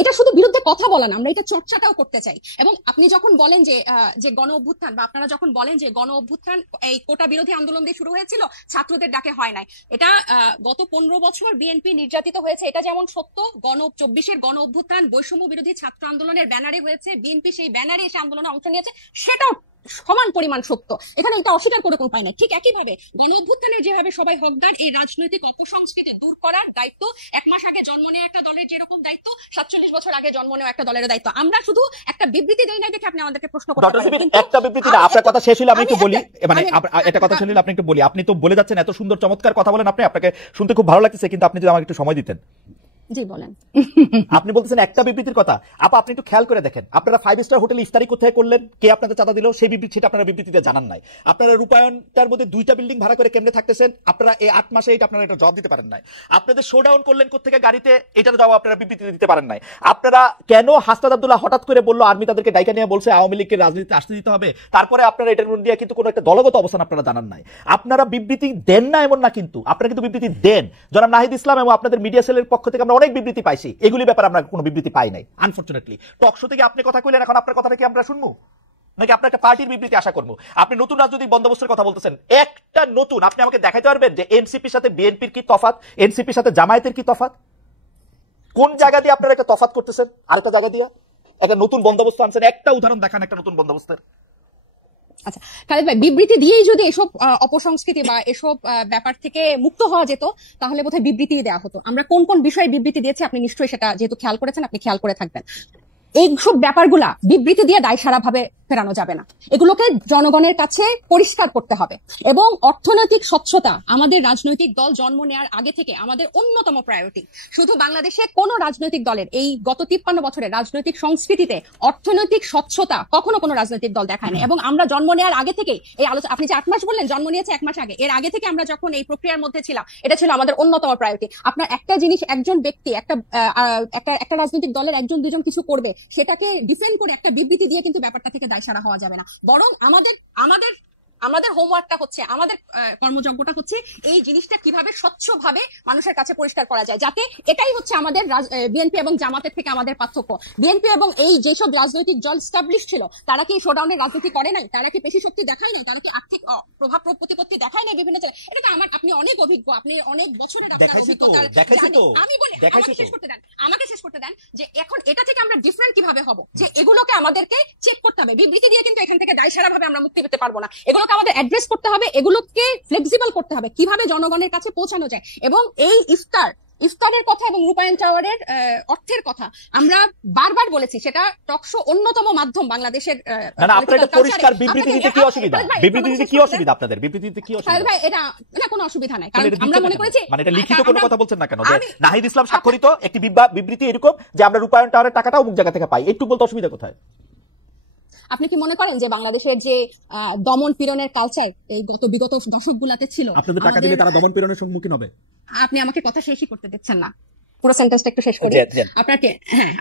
এটা শুধু বিরুদ্ধে কথা বলা না, আমরা এটা চর্চাটাও করতে চাই। এবং আপনি যখন বলেন যে গণ অভ্যুত্থান, বা আপনারা যখন বলেন যে গণ অভ্যুত্থান এই কোটা বিরোধী আন্দোলন দিয়ে শুরু হয়েছিল, ছাত্রদের ডাকে হয় নাই, এটা গত 15 বছর বিএনপি নির্যাতিত হয়েছে, এটা যেমন সত্য। 24-এর গণ অভ্যুত্থান বৈষম্য বিরোধী ছাত্র আন্দোলনের ব্যানারে হয়েছে, বিএনপি সেই ব্যানারে এসে আন্দোলনে অংশ নিয়েছে, সেটাও সমান পরিমাণ সত্য। এখানে এটা অস্বীকার করে কোনো উপায় নাই। ঠিক একইভাবে গণ অভ্যুত্থানের যেভাবে সবাই হকদার, এই রাজনৈতিক অপসংস্কৃতি দূর করার দায়িত্ব 1 মাস আগে জন্ম নেওয়া একটা দলের যেরকম দায়িত্ব, 47 বছর আগে জন্ম নেওয়া একটা দলের দায়িত্ব। আমরা শুধু একটা বিবৃতি দেই নাই দেখে আপনি আমাদেরকে প্রশ্ন করতে পারেন। একটা বিবৃতি না, আপনার কথা শেষ হলে আমি একটু বলি, মানে একটা কথা শুনলে আপনি একটু বলি। আপনি তো বলে যাচ্ছেন, এত সুন্দর চমৎকার কথা বলেন আপনি, আপনাকে শুনতে খুব ভালো লাগতেছে, কিন্তু আপনি যদি আমাকে একটু সময় দিতেন। জি বলেন। আপনি বলতেছেন একটা বিবৃতির কথা, আপনি একটু খেয়াল করে দেখেন, আপনারা 5 স্টার হোটেলে ইফতারি কোথায় করলেন, কে আপনাদের চাঁদা দিল, সেই বিবৃতি সেটা আপনারা বিবৃতিতে জানান নাই। আপনারা রূপায়ণটার মধ্যে 2টা বিল্ডিং ভাড়া করে কেমনে থাকতেছেন, আপনারা এই 8 মাসে এটা আপনারা একটা জবাব দিতে পারেন নাই। আপনাদের শোডাউন করলেন কোথেকে গাড়িতে, এটার জবাব আপনারা বিবৃতিতে দিতে পারেন নাই। আপনারা কেন হাসনাত আব্দুল্লাহ হঠাৎ করে বললো আর্মি তাদেরকে ডাইকা নিয়ে বলছে আওয়ামী লীগকে রাজনীতিতে আসতে দিতে হবে, তারপরে আপনারা এটার মধ্যে দিয়ে কিন্তু কোনো একটা দলগত অবস্থান আপনারা জানান নাই। আপনারা বিবৃতি দেন না এমন না, কিন্তু আপনারা কিন্তু বিবৃতি দেন। জনাব নাহিদ ইসলাম এবং আপনাদের মিডিয়া সেলের পক্ষ থেকে আমরা অনেক বিবৃতি পাইছি, এগুলি ব্যাপারে আমরা কোনো বিবৃতি পাই নাই আনফরচুনেটলি। টকশো থেকে আপনি কথা কইলেন, এখন আপনার কথাটা কি আমরা শুনবো নাকি আপনার একটা পার্টির বিবৃতি আশা করবো? আপনি নতুন রাজনৈতিক বন্দোবস্তের কথা বলতেছেন, একটা নতুন, আপনি আমাকে দেখাইতে পারবেন যে এনসিপির সাথে বিএনপির কি তফাৎ, এনসিপির সাথে জামায়াতের কি তফাৎ? কোন জায়গা দিয়ে আপনারা একটা তফাৎ করতেছেন, আরেকটা জায়গা দিয়ে একটা নতুন বন্দোবস্ত আনছেন? একটা উদাহরণ দেখান একটা নতুন বন্দোবস্তের। আচ্ছা খালেদ ভাই, বিবৃতি দিয়েই যদি এসব অপসংস্কৃতি বা এসব ব্যাপার থেকে মুক্ত হওয়া যেত, তাহলে বোধহয় বিবৃতি দেওয়া হতো। আমরা কোন কোন বিষয়ে বিবৃতি দিয়েছি আপনি নিশ্চয়ই সেটা যেহেতু খেয়াল করেছেন, আপনি খেয়াল করে থাকবেন। এইসব ব্যাপারগুলা বিবৃতি দিয়ে দায়সারা ভাবে ফেরানো যাবে না, এগুলোকে জনগণের কাছে পরিষ্কার করতে হবে। এবং অর্থনৈতিক স্বচ্ছতা আমাদের রাজনৈতিক দল জন্ম নেওয়ার আগে থেকে আমাদের অন্যতম প্রায়োরিটি। শুধু বাংলাদেশে কোন রাজনৈতিক দলের এই গত 53 বছরের রাজনৈতিক সংস্কৃতিতে অর্থনৈতিক স্বচ্ছতা কখনো কোনো রাজনৈতিক দল দেখায় না। এবং আমরা জন্ম নেওয়ার আগে থেকে এই আলোচনা, আপনি যে 8 মাস বললেন, জন্ম নিয়েছে 1 মাস আগে, এর আগে থেকে আমরা যখন এই প্রক্রিয়ার মধ্যে ছিলাম, এটা ছিল আমাদের অন্যতম প্রায়োরিটি। আপনার একটা জিনিস, একজন ব্যক্তি একটা রাজনৈতিক দলের 1-2 জন কিছু করবে, সেটাকে ডিফেন্ড করে একটা বিবৃতি দিয়ে কিন্তু ব্যাপারটা থেকে দায়সারা হওয়া যাবে না, বরং আমাদের আমাদের হোমওয়ার্কটা হচ্ছে, আমাদের কর্মযজ্ঞটা হচ্ছে এই জিনিসটা কিভাবে স্বচ্ছভাবে মানুষের কাছে পরিষ্কার করা যায়, যাতে এটাই হচ্ছে আমাদের বিএনপি এবং জামাতের থেকে আমাদের পার্থক্য। বিএনপি এবং এই যেসব রাজনৈতিক দল স্টাবলিশ ছিল তারা কি শোডাউনের রাজনীতি করে নাই, তারা কি পেশি শক্তি দেখায় নাই, তারা কি আর্থিক প্রভাব প্রতিপত্তি দেখায় নাই বিভিন্ন জায়গায়। এটা তো আপনি অনেক অভিজ্ঞ, আপনি অনেক বছরের আপনার অভিজ্ঞতা। আমি বলি, আমাকে শেষ করতে দেন যে এখন এটা থেকে আমরা ডিফারেন্ট কিভাবে হব, যে এগুলোকে আমাদেরকে চেক করতে হবে। বিবৃতি দিয়ে কিন্তু এখান থেকে দায়সারা ভাবে আমরা মুক্তি পেতে পারবো না, এগুলোকে আমাদের অ্যাড্রেস করতে হবে, এগুলোকে ফ্লেক্সিবল করতে হবে, কিভাবে জনগণের কাছে পৌঁছানো যায়। এবং এই ইফতারের কথা এবং রূপায়ণ টাওয়ারের অর্থের কথা আমরা বারবার বলেছি, সেটা টকশো অন্যতম মাধ্যম বাংলাদেশের। না, আপনার এটা পরিষ্কার বিবৃতি দিতে কি অসুবিধা? বিবৃতি দিতে কি অসুবিধা আপনাদের? বিবৃতি দিতে কি অসুবিধা? ভাই এটা না, কোনো অসুবিধা নাই, কারণ আমরা মনে করেছি মানে এটা লিখিত কোনো কথা বলছেন না কেন? যে নাহিদ ইসলাম স্বাক্ষরিত একটি বিবৃতি এরকম যে আমরা রূপায়ণ টাওয়ারের টাকাটা অমুক জায়গা থেকে পাই, একটু বলতে অসুবিধা কোথায়? আপনি কি মনে করেন যে বাংলাদেশের যে দমন পীড়নের কালচার এই বিগত দশকগুলোতে ছিল, আপনাদের টাকা দিলে তারা দমন পীড়নের সম্মুখীন হবে? আপনি আমাকে কথা শেষই করতে দিচ্ছেন না, পুরো সেন্টেন্সটা একটু শেষ করি।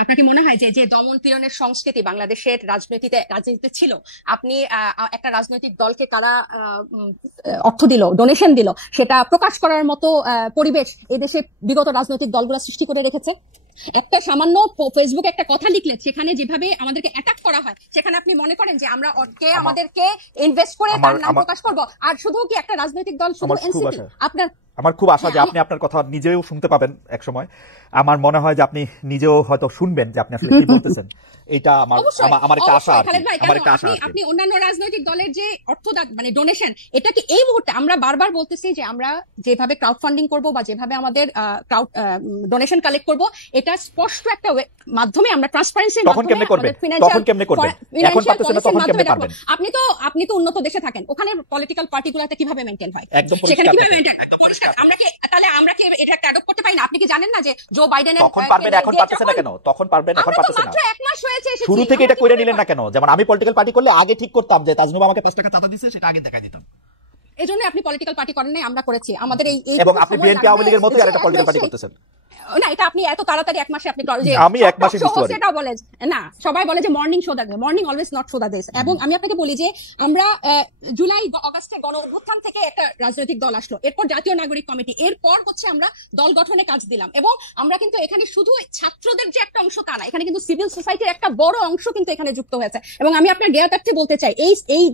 আপনাকে মনে হয় যে দমন পীড়নের সংস্কৃতি বাংলাদেশের রাজনীতিতে ছিল, আপনি একটা রাজনৈতিক দলকে তারা অর্থ দিল, ডোনেশন দিল, সেটা প্রকাশ করার মতো পরিবেশ এদেশে বিগত রাজনৈতিক দলগুলো সৃষ্টি করে রেখেছে? একটা সামান্য ফেসবুকে একটা কথা লিখলে সেখানে যেভাবে আমাদেরকে অ্যাটাক করা হয়, সেখানে আপনি মনে করেন যে আমরা আমাদেরকে ইনভেস্ট করে তার নাম প্রকাশ করব? আর শুধু কি একটা রাজনৈতিক দল, শুধু এনসিপি? আমার খুব আশা যে আপনি আপনার কথা নিজেও শুনতে পাবেন এক সময়। আমার মনে হয় যে আপনি নিজেও হয়তো শুনবেন যে আপনি আসলে কি বলতেছেন। এটা আমার একটা আশা। আপনি অন্যান্য রাজনৈতিক দলের যে অর্থ মানে ডোনেশন, এটা কি এই মুহূর্তে আমরা বারবার বলতেছি যে আমরা যেভাবে ক্রাউড ফান্ডিং করব বা যেভাবে আমাদের ডোনেশন কালেক্ট করব, এটা স্পষ্ট একটা মাধ্যমে আমরা ট্রান্সপারেন্সির মাধ্যমে আপনি তো উন্নত দেশে থাকেন, ওখানে পলিটিক্যাল পার্টিগুলোতে কিভাবে মেইনটেইন হয়, সেখানে কিভাবে মেইনটেইন পরিষ্কার। আমরা কি এটা একটা অ্যাডপ্ট করতে পারি না? আপনি কি জানেন না যে জো বাইডেনের তখন পারবেন, এখন পারতেছেন না কেন? তখন পারবেন, এখন পারতেছেন না। এক মাস হয়েছে, শুরু থেকে এটা কইরা নিলেন না কেন? যেমন আমি পলিটিক্যাল পার্টি করলে আগে ঠিক করতাম যে তাজনুবা আমাকে 5 টাকা চাঁদা দিয়েছে, সেটা আগে দেখাই দিতাম। এজন্য আপনি পলিটিক্যাল পার্টি করেন নাই, আমরা করেছি। আমাদের এই এবং আপনি বিএনপি আওয়ামী লীগের মতোই আরেকটা পলিটিক্যাল পার্টি করতেছেন না, এটা আপনি এত তাড়াতাড়ি এক মাসে আপনি আমি এক মাসে সেটা বলে না, সবাই বলে যে morning show the day, morning always not show the day. এবং আমি আপনাকে বলি যে আমরা জুলাই আগস্টে গণ অভ্যুত্থান থেকে একটা রাজনৈতিক দল আসলো, এরপর জাতীয় নাগরিক কমিটি, এরপর হচ্ছে আমরা দল গঠনে কাজ দিলাম। এবং আমরা কিন্তু এখানে শুধু ছাত্রদের যে একটা অংশ তা না, এখানে কিন্তু সিভিল সোসাইটির একটা বড় অংশ কিন্তু এখানে যুক্ত হয়েছে। এবং আমি আপনার জ্ঞাতার্থে বলতে চাই, এই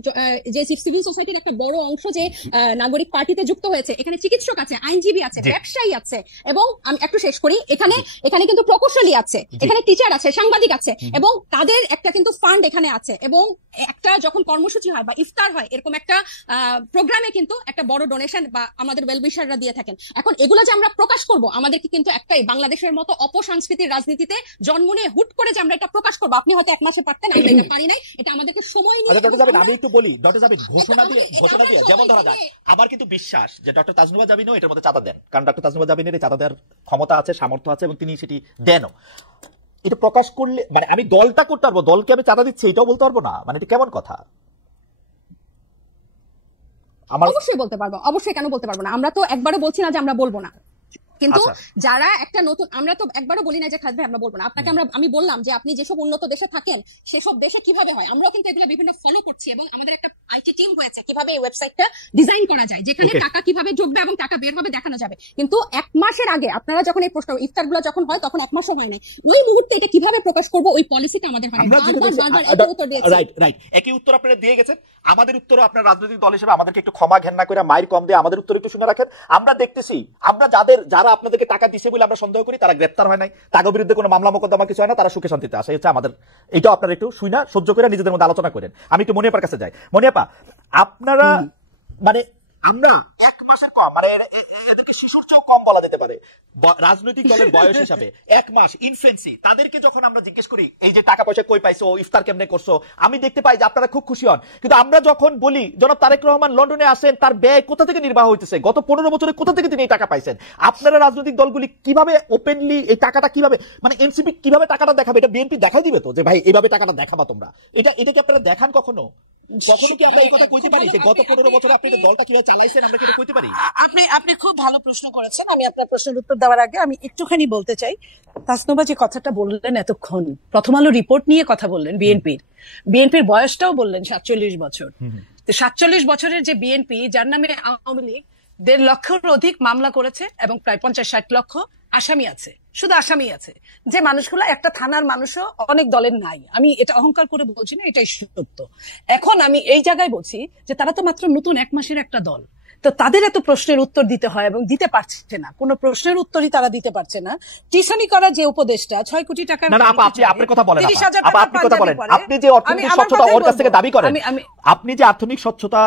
যে সিভিল সোসাইটির একটা বড় অংশ যে নাগরিক পার্টিতে যুক্ত হয়েছে, এখানে চিকিৎসক আছে, আইনজীবী আছে, ব্যবসায়ী আছে, এবং আমি একটু শেষ করি, এখানে কিন্তু প্রকৌশলী আছে, এখানে টিচার আছে, সাংবাদিক আছে, এবং তাদের একটা কিন্তু ফান্ড এখানে আছে। এবং একটা যখন কর্মসূচি হয় বা ইফতার হয়, এরকম একটা প্রোগ্রামে কিন্তু একটা বড় ডোনেশন বা আমাদের ওয়েলউইশাররা দিয়ে থাকেন। এখন এগুলো যে আমরা প্রকাশ করব, আমাদেরকে কিন্তু একটাই বাংলাদেশের মতো অপসংস্কৃতির রাজনীতিতে জন্ম নিয়ে হুট করে যে আমরা এটা প্রকাশ করবো, আপনি হয়তো এক মাসে পারতেন, আমরা এটা পারি নাই, এটা আমাদেরকে সময় নিয়ে। আমি একটু বলি, ডক্টর জাবিন ঘোষণা দিয়ে যেমন ধরা যায়, আমার কিন্তু বিশ্বাস যে ডক্টর তাজনুবা জাবিনও এটার মধ্যে চাঁদা দেন, কারণ ডক্টর তাজনুবা জাবিনের চাঁদা দেওয়ার ক্ষমতা আছে, সামর্থ্য আছে, এবং তিনি সেটি দেনও। এটা প্রকাশ করলে মানে আমি দলটা করতে পারবো, দলকে আমি চাঁদা দিচ্ছি এটাও বলতে পারবো না, মানে এটা কেমন কথা? অবশ্যই বলতে পারবো, অবশ্যই, কেন বলতে পারবো না? আমরা তো একবারও বলছি না যে আমরা বলবো না, কিন্তু যারা একটা নতুন, আমরা তো একবারও বলি না যে খালেদ ভাই আমরা বলবো না। আপনাকে আমি বললাম যে আপনি যেসব উন্নত দেশে থাকেন সেসব দেশে কিভাবে হয়, আমরাও কিন্তু এগুলো বিভিন্ন ফলো করছি, এবং আমাদের একটা আইটি টিম হয়েছে কিভাবে এই ওয়েবসাইটটা ডিজাইন করা যায়, যেখানে টাকা কিভাবে ঢুকবে এবং টাকা বের হবে দেখানো যাবে। কিন্তু এক মাসের আগে আপনারা যখন এই প্রশ্ন ইফতারগুলো যখন হয়, তখন এক মাসও হয় নাই, ওই মুহূর্তে এটা কিভাবে প্রকাশ করবো ওই পলিসিটা আমাদের হয়। একই উত্তর আপনারা দিয়ে গেছেন, আমাদের উত্তরও আপনার রাজনৈতিক দল হিসেবে আমাদেরকে একটু ক্ষমা ঘেন্না করে মাইর কম দিয়ে আমাদের উত্তর একটু শুনে রাখেন। আমরা দেখতেছি, আমরা যারা আপনাদেরকে টাকা দিছে বলে আমরা সন্দেহ করি, তারা গ্রেপ্তার হয় নাই, তাদের বিরুদ্ধে কোনো মামলা মোকদ্দমা কিছু হয় না, তারা সুখে শান্তিতে আসে। হচ্ছে আমাদের, এটাও আপনারা একটু শুনা সহ্য করে নিজেদের মধ্যে আলোচনা করেন। আমি একটু মনিয়াপার কাছে যাই। মনিয়াপা, আপনারা মানে আমরা এক মাসের কম, মানে এদেরকে শিশুর চেয়েও কম বলা যেতে পারে রাজনৈতিক দলের বয়স হিসাবে, এক মাস ইনফ্লুয়েন্সি, তাদেরকে যখন আমরা জিজ্ঞেস করি এই যে টাকা পয়সা কই পাইছো, ইফতার কেমনে করছো, আমি দেখতে পাই যে আপনারা খুব খুশি হন। কিন্তু আমরা যখন বলি জনাব তারেক রহমান লন্ডনে আসেন, তার ব্যয় কোথা থেকে নির্বাহ হইতেছে, গত 15 বছরে কোথা থেকে তিনি এই টাকা পাইছেন, আপনারা রাজনৈতিক দলগুলি কিভাবে ওপেনলি এই টাকাটা কিভাবে, মানে এনসিপি কিভাবে টাকাটা দেখাবে, এটা বিএনপি দেখাই দিবে তো যে ভাই এইভাবে টাকাটা দেখাবা তোমরা, এটা কি আপনারা দেখান কখনো? কখনো কি আমরা এই কথা কইতে পারি যে গত 15 বছরে আপনি দলটা কিভাবে চালিয়েছেন, আমরা কি এটা কইতে পারি? আপনি খুব ভালো প্রশ্ন করেছেন। আমি আপনার প্রশ্নের উত্তর দেওয়ার আগে আমি একটুখানি বলতে চাই, তাসনুবা যে কথাটা বললেন এতক্ষণ, প্রথম আলো রিপোর্ট নিয়ে কথা বললেন, বিএনপির বয়সটাও বললেন 47 বছর। তো 47 বছরের যে বিএনপি, যার নামে আওয়ামী লীগ 1.5 লক্ষের অধিক মামলা করেছে এবং প্রায় 50-60 লক্ষ আসামি আছে, শুধু আসামি আছে, যে মানুষগুলো একটা থানার মানুষও অনেক দলের নাই। আমি এটা অহংকার করে বলছি না, এটাই সত্য। এখন আমি এই জায়গায় বলছি যে তারা তো মাত্র নতুন 1 মাসের একটা দল, তো তাদের এত প্রশ্নের উত্তর দিতে হয় এবং দিতে পারছে না, কোনো প্রশ্নের উত্তরই তারা দিতে পারছে না। টিউশনি করা যে উপদেশটা 6 কোটি টাকার, না আপা, আপনি আপনার কথা বলেন, 30,000 আপা আপনি কথা বলেন, আপনি যে অর্থনৈতিক স্বচ্ছতা ওর কাছ থেকে দাবি করেন, আপনি যে অর্থনৈতিক স্বচ্ছতা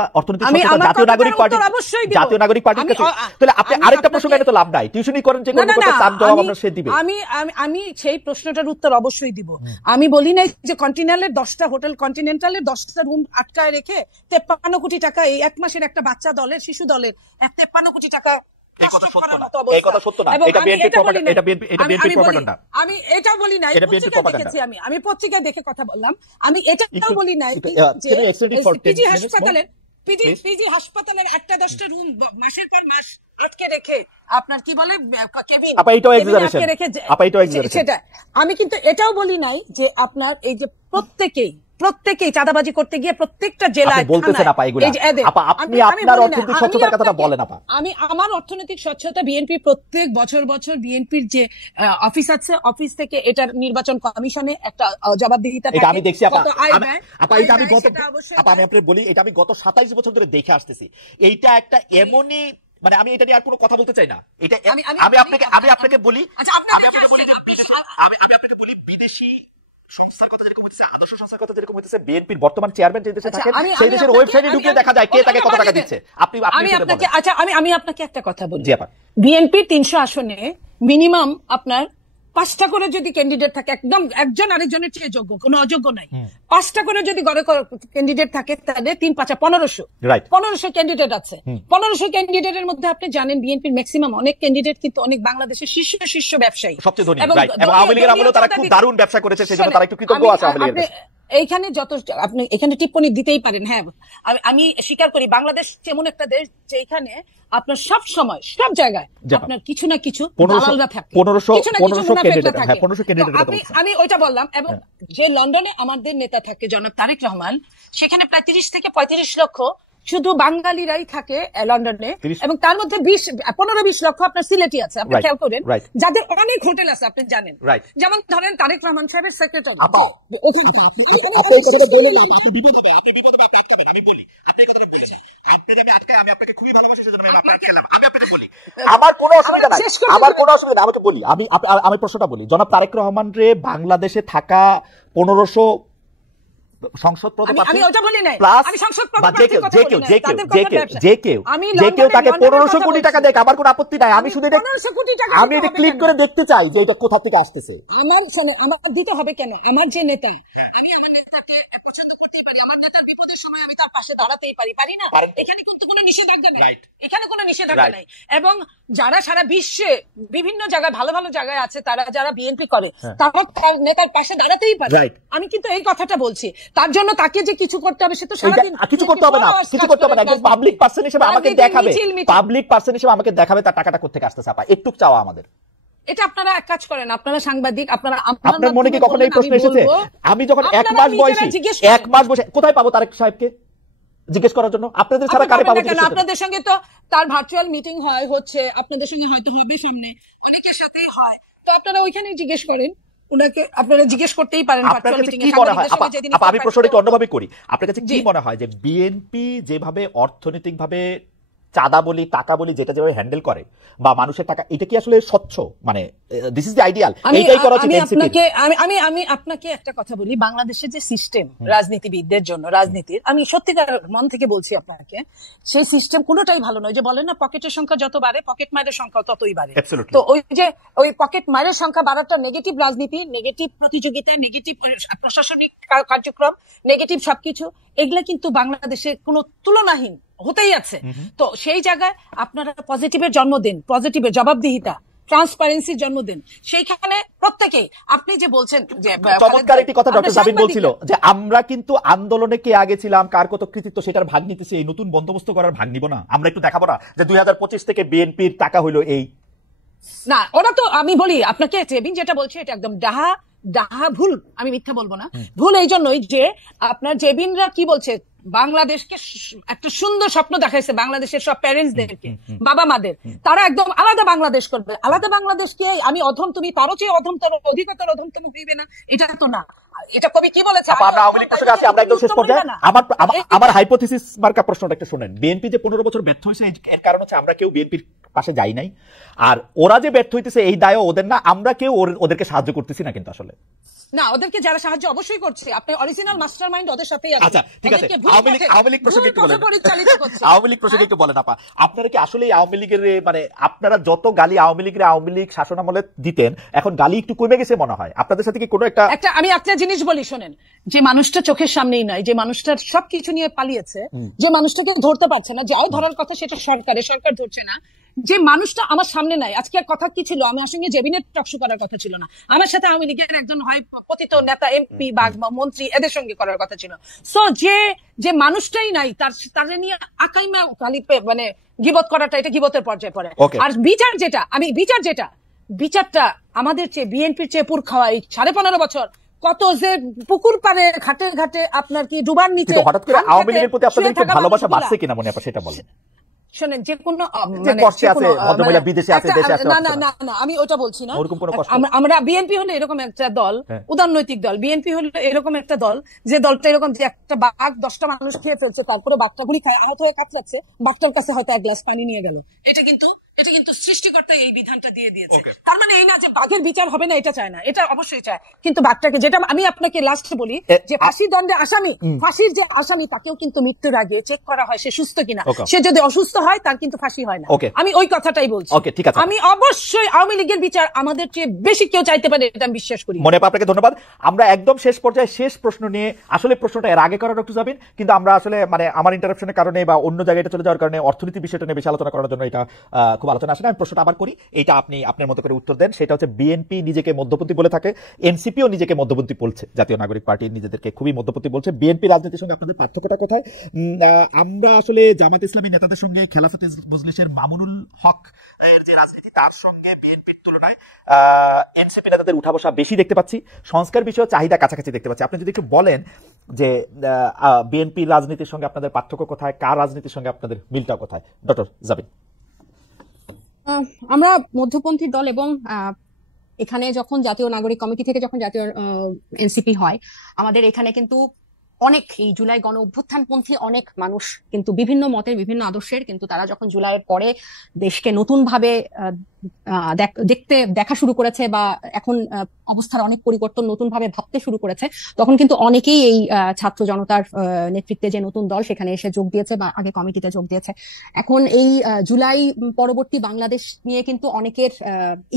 জাতীয় নাগরিক পার্টির কাছে, তাহলে আপনি আরেকটা প্রশ্ন এনে তো লাভ নাই, টিউশনি করেন যে কর্মকর্তা, তার জবাব আমরা সে দিবে। আমি সেই প্রশ্নটার উত্তর অবশ্যই দিব। আমি বলি নাই যে কন্টিনেন্টালের 10টা হোটেল, কন্টিনেন্টালের 10টা রুম আটকায় রেখে 53 কোটি টাকা এই 1 মাসের একটা বাচ্চা দলের, শিশু দলের 53 কোটি টাকা। এই কথা সত্য না, এই কথা সত্য না, এটা বিএনপি প্রপাগান্ডা, এটা বিএনপি প্রপাগান্ডা। আমি এটা বলি নাই, পত্রিকায় দেখেছি, আমি পত্রিকায় দেখে কথা বললাম। আমি এটাও বলি নাই যে পিজি হাসপাতালের একটা 10টা রুম মাসের পর মাস আটকে রেখে আপনার কি বলে কেবিন, আপা এটাও এক্সাজারেশন, আপা এটাও এক্সাজারেশন। সেটা আমি কিন্তু এটাও বলি নাই যে আপনার এই যে প্রত্যেকেই চাঁদাবাজি করতে গিয়ে প্রত্যেকটা জেলায় বলতেছেন আপা এগুলা, আপা আপনি আপনার অর্থনৈতিক স্বচ্ছতার কথাটা বলেন আপা। আমি আমার অর্থনৈতিক স্বচ্ছতা, বিএনপি প্রত্যেক বছর বিএনপির যে অফিস আছে, অফিস থেকে এটার নির্বাচন কমিশনে একটা জবাবদিহিতা, এটা আমি দেখছি আপা। আপা এটা আমি আমি আপনাকে বলি, এটা আমি গত 27 বছর ধরে দেখে আসতেছি। এইটা একটা এমনই, মানে আমি এটা নিয়ে আর কোনো কথা বলতে চাই না। এটা আমি আপনাকে বলি, আমি আপনাকে বলি বিদেশি সংস্থার কথা যেরকম হচ্ছে, আদর্শ সংস্থার কথা যেরকম হচ্ছে, বিএনপির বর্তমান চেয়ারম্যান যে দেশে থাকেন সেই দেশের ওয়েবসাইটে ঢুকে দেখা যায় কে তাকে কত টাকা দিচ্ছে। আমি আপনাকে একটা কথা বলি, বিএনপি 300 আসনে মিনিমাম আপনার 5টা করে যদি ক্যান্ডিডেট থাকে, একদম একজন আরেকজনের চেয়ে যোগ্য, কোনো অযোগ্য নাই, 5টা করে যদি গড়ে ক্যান্ডিডেট থাকে, তাহলে 3-5 1500 ক্যান্ডিডেট আছে। 1500 ক্যান্ডিডেটের মধ্যে আপনি জানেন বিএনপির ম্যাক্সিমাম অনেক ক্যান্ডিডেট কিন্তু অনেক বাংলাদেশের শীর্ষ ব্যবসায়ী, সবচেয়ে ধনী, এবং আওয়ামী লীগের আমলে তারা খুব দারুণ ব্যবসা করেছে, সেজন্য তারা একটু কৃতজ্ঞ আছে আওয়ামী লীগের। এইখানে যত আপনি এখানে টিপ্পণী দিতেই পারেন, হ্যাঁ আমি স্বীকার করি বাংলাদেশ এমন একটা দেশ যেখানে আপনার সব সময় সব জায়গায় আপনার কিছু না কিছু দালালরা থাকে, 1500 ক্যান্ডিডেট। আমি ওইটা বললাম। এবং যে লন্ডনে আমাদের নেতা থাকে জনাব তারেক রহমান, সেখানে প্রায় 30 থেকে 35 লক্ষ শুধু বাঙালিরাই থাকে লন্ডনে, এবং তার মধ্যে 15-20 লক্ষ আপনার সিলেটি আছে। আপনি খেয়াল করেন, যাদের অনেক হোটেল আছে, আপনি জানেন, যেমন ধরেন তারেক রহমান সাহেবের সেক্রেটারি। আমি আপনাকে খুবই ভালোবাসি, সেজন্য আমি আপনাকে বলি, আমার কোনো অসুবিধা নাই, আমাকে বলি, আমি প্রশ্নটা বলি, জনাব তারেক রহমান রে বাংলাদেশে থাকা 1500 সংসদ পদপ্রার্থী, আমি ওটা বলি নাই, আমি সংসদ পদপ্রার্থীর কথা বলি না, যে কেউ তাকে 1500 কোটি টাকা দেয়, আমার কোনো আপত্তি নাই। আমি শুধু এটা 1500 কোটি টাকা আমি এটা ক্লিক করে দেখতে চাই যে এটা কোথা থেকে আসতেছে। আমার দিতে হবে কেন? আমার যে নেতা, আমি আমার নেতাকে পছন্দ করতেই পারি, আমার নেতার বিপদের সময় আমি তার পাশে দাঁড়াতেই পারি না? এখানে কিন্তু কোনো নিষেধাজ্ঞা নাই, এখানে কোনো নিষেধাজ্ঞা নাই। এবং যারা সারা বিশ্বে বিভিন্ন জায়গায় ভালো ভালো জায়গায় আছে, তারা যারা বিএনপি করে, তারা তার নেতার পাশে দাঁড়াতেই পারে। আমি কিন্তু এই কথাটা বলছি, তার জন্য তাকে যে কিছু করতে হবে সে তো সারাদিন কিছু করতে হবে না, একজন পাবলিক পার্সন হিসেবে আমাকে দেখাবে তার টাকাটা কোথা থেকে আসতেছে। আপা একটু চাওয়া আমাদের, এটা আপনারা এক কাজ করেন, আপনারা সাংবাদিক, আপনার মনে কি কখনো এই প্রশ্ন এসেছে? আমি যখন 1 মাস বয়সে কোথায় পাবো তারেক সাহেবকে জিজ্ঞেস করার জন্য? আপনাদের ছাড়া কারে পাবো? আপনাদের সঙ্গে তো তার ভার্চুয়াল মিটিং হচ্ছে, আপনাদের সঙ্গে হয়তো হবে, সামনে অনেকের সাথেই হয়, তো আপনারা ওইখানেই জিজ্ঞেস করেন ওনাকে, আপনারা জিজ্ঞেস করতেই পারেন। আমি প্রশ্নটা একটু অন্যভাবে করি, আপনার কাছে কি মনে হয় যে বিএনপি যেভাবে অর্থনৈতিকভাবে চাঁদা বলি, টাকা বলি, যেটা যেভাবে হ্যান্ডেল করে বা মানুষের টাকা, এটা কি আসলে স্বচ্ছ? মানে দিস ইজ দ্য আইডিয়াল, এইটাই করা উচিত। আমি আপনাকে একটা কথা বলি, বাংলাদেশের যে সিস্টেম রাজনীতিবিদদের জন্য, রাজনীতির, আমি সত্যিকার মন থেকে বলছি আপনাকে, সেই সিস্টেম কোনোটাই ভালো নয়। যে বলেন না, পকেটের সংখ্যা যত বাড়ে পকেট মারের সংখ্যা ততই বাড়ে। তো ওই পকেট মারের সংখ্যা বাড়াটা নেগেটিভ রাজনীতি, নেগেটিভ প্রতিযোগিতা, নেগেটিভ প্রশাসনিক কার্যক্রম, নেগেটিভ সবকিছু, এগুলা কিন্তু বাংলাদেশে কোনো তুলনাহীন হতেই আছে। তো সেই জায়গায় আপনারা পজিটিভের জন্ম দিন, পজিটিভের জবাবদিহিতা, ট্রান্সপারেন্সির জন্ম দিন। সেইখানে প্রত্যেকেই, আপনি যে বলছেন যে চমৎকার একটি কথা ডক্টর জাবিন বলছিল যে আমরা কিন্তু আন্দোলনে কে আগে ছিলাম, কার কত কৃতিত্ব, সেটার ভাগ নিতেছি, এই নতুন বন্দোবস্ত করার ভাগ নিব না? আমরা একটু দেখাবো না যে 2025 থেকে বিএনপির টাকা হইলো এই না? ওরা তো, আমি বলি আপনাকে, জেবিন যেটা বলছে এটা একদম ডাহা ভুল, আমি মিথ্যা বলবো না, ভুল এই জন্যই যে আপনার জেবিনরা কি বলছে, বাংলাদেশকে একটা সুন্দর স্বপ্ন দেখাইছে বাংলাদেশের সব প্যারেন্টসদেরকে, বাবা মাদের। তারা একদম আলাদা বাংলাদেশ করবে। আলাদা বাংলাদেশকে আমি অধম, তুমি তারও চেয়ে অধমতর, অধিকতর অধমতম হইবে না, এটা তো না। এটা কবি কি বলেছে? আমরা আওয়ামী লীগ প্রসঙ্গে আছি, আমরা একদম শেষ পর্যায়ে। আমার হাইপোথিসিস মার্কা প্রশ্নটা একটা শুনেন। বিএনপি যে 15 বছর ব্যর্থ হয়েছে, এর কারণ হচ্ছে আমরা কেউ বিএনপির পাশে যাই নাই, আর ওরা যে ব্যর্থ হইতেছে এই দায়ও ওদের না, আমরা কেউ ওদেরকে সাহায্য করতেছি না কিন্তু আসলে। না, ওদেরকে যারা সাহায্য অবশ্যই করছে, আপনার অরিজিনাল মাস্টার মাইন্ড ওদের সাথেই আছে। আচ্ছা ঠিক আছে, আওয়ামী লীগ প্রসঙ্গে একটু বলেন। আওয়ামী লীগ প্রসঙ্গে একটু বলেন আপা, আপনারা কি আসলে আওয়ামী লীগের মানে আপনারা যত গালি আওয়ামী লীগ শাসনামলে দিতেন, এখন গালি একটু কমে গেছে মনে হয় আপনাদের সাথে কি কোনো একটা? আমি একটা জিনিস বলি শোনেন, যে মানুষটা চোখের সামনেই নয়, যে মানুষটার সবকিছু নিয়ে পালিয়েছে, যে মানুষটাকে ধরতে পারছে না, যাও ধরার কথা সেটা সরকার ধরছে না, যে মানুষটা আমার সামনে নাই। আজকে কথা কি ছিল, আমার সঙ্গে জেবিনের টকশো করার কথা ছিল না, আমার সাথে আওয়ামী লীগের একজন হয় পতিত নেতা, এমপি বা মন্ত্রী, এদের সঙ্গে করার কথা ছিল। সো যে মানুষটাই নাই, তার নিয়ে আকাইমা খালি মানে গিবত করাটা, এটা গিবতের পর্যায়ে পড়ে। আর বিচারটা আমাদের চেয়ে, বিএনপির চেয়ে পুর খাওয়া, এই 15.5 বছর কত যে পুকুর পাড়ে ঘাটে আপনার কি ডুবার নিচে। হঠাৎ করে আওয়ামী লীগের প্রতি আপনাদের কি ভালোবাসা বাড়ছে কিনা মনে আপা সেটা বলেন। শোনেন, যে কোনো বিদেশে আছে, দেশে আছে, না আমি ওটা বলছি না। আমরা বিএনপি হলে এরকম একটা দল, উদারনৈতিক দল। বিএনপি হলে এরকম একটা দল, যে দলটা এরকম, যে একটা বাঘ 10টা মানুষ খেয়ে ফেলছে, তারপরে বাঘটা গুলি খায়, আহত হয়ে কাতরাচ্ছে, বাঘটার কাছে হয়তো 1 গ্লাস পানি নিয়ে গেল। এটা কিন্তু সৃষ্টিকর্তা এই বিধানটা দিয়ে দিয়েছে। তার মানে এই না যে বাঘের বিচার হবে না, এটা চায় না, এটা অবশ্যই চায়। কিন্তু বাঘটাকে, যেটা আমি আপনাকে লাস্টে বলি, যে ফাঁসির দণ্ডে আসামি, ফাঁসির যে আসামি, তাকেও কিন্তু মৃত্যুর আগে চেক করা হয় সে সুস্থ কিনা। সে যদি অসুস্থ হয়, তার কিন্তু ফাঁসি হয় না। আমি ওই কথাটাই বলছি। আমি অবশ্যই আওয়ামী লীগের বিচার আমাদের চেয়ে বেশি কেউ চাইতে পারে, এটা আমি বিশ্বাস করি। মনে আপনাকে ধন্যবাদ। আমরা একদম শেষ পর্যায়ে শেষ প্রশ্ন নিয়ে, আসলে প্রশ্নটা এর আগে করার একটু যাবেন, কিন্তু আমরা আসলে মানে আমার ইন্টারাপশনের কারণে বা অন্য জায়গায় চলে যাওয়ার কারণে অর্থনীতি বিষয়টা নিয়ে বেশি আলোচনা করার জন্য এটা খুব আলোচনা আসে না। আমি প্রশ্নটা আবার করি, এটা আপনি আপনার মতো করে উত্তর দেন। সেটা হচ্ছে, বিএনপি নিজেকে মধ্যপন্থী বলে থাকে, এনসিপিও নিজেকে মধ্যপন্থী বলছে, জাতীয় নাগরিক পার্টি নিজেদেরকে খুবই মধ্যপন্থী বলছে। বিএনপি রাজনীতির সঙ্গে আপনাদের পার্থক্যটা কোথায়? আমরা আসলে জামাত ইসলামী নেতাদের সঙ্গে খেলাফত মজলিসের মামুনুল হক এর যে রাজনীতি, তার সঙ্গে বিএনপির তুলনায় এনসিপি নেতাদের উঠা বসা বেশি দেখতে পাচ্ছি, সংস্কার বিষয়ে চাহিদা কাছাকাছি দেখতে পাচ্ছি। আপনি যদি একটু বলেন যে বিএনপির রাজনীতির সঙ্গে আপনাদের পার্থক্য কোথায়, কার রাজনীতির সঙ্গে আপনাদের মিলটা কোথায়? ডক্টর জাবিন। আমরা মধ্যপন্থী দল, এবং এখানে যখন জাতীয় নাগরিক কমিটি থেকে যখন জাতীয় এনসিপি হয়, আমাদের এখানে কিন্তু অনেক এই জুলাই গণ অভ্যুত্থানপন্থী অনেক মানুষ কিন্তু বিভিন্ন মতের, বিভিন্ন আদর্শের, কিন্তু তারা যখন জুলাইয়ের পরে দেশকে নতুন ভাবে দেখা শুরু করেছে, বা এখন অবস্থার অনেক পরিবর্তন, নতুন ভাবে ভাবতে শুরু করেছে, তখন কিন্তু অনেকেই এই ছাত্র জনতার নেতৃত্বে যে নতুন দল, সেখানে এসে যোগ দিয়েছে বা আগে কমিটিতে যোগ দিয়েছে। এখন এই জুলাই পরবর্তী বাংলাদেশ নিয়ে কিন্তু অনেকের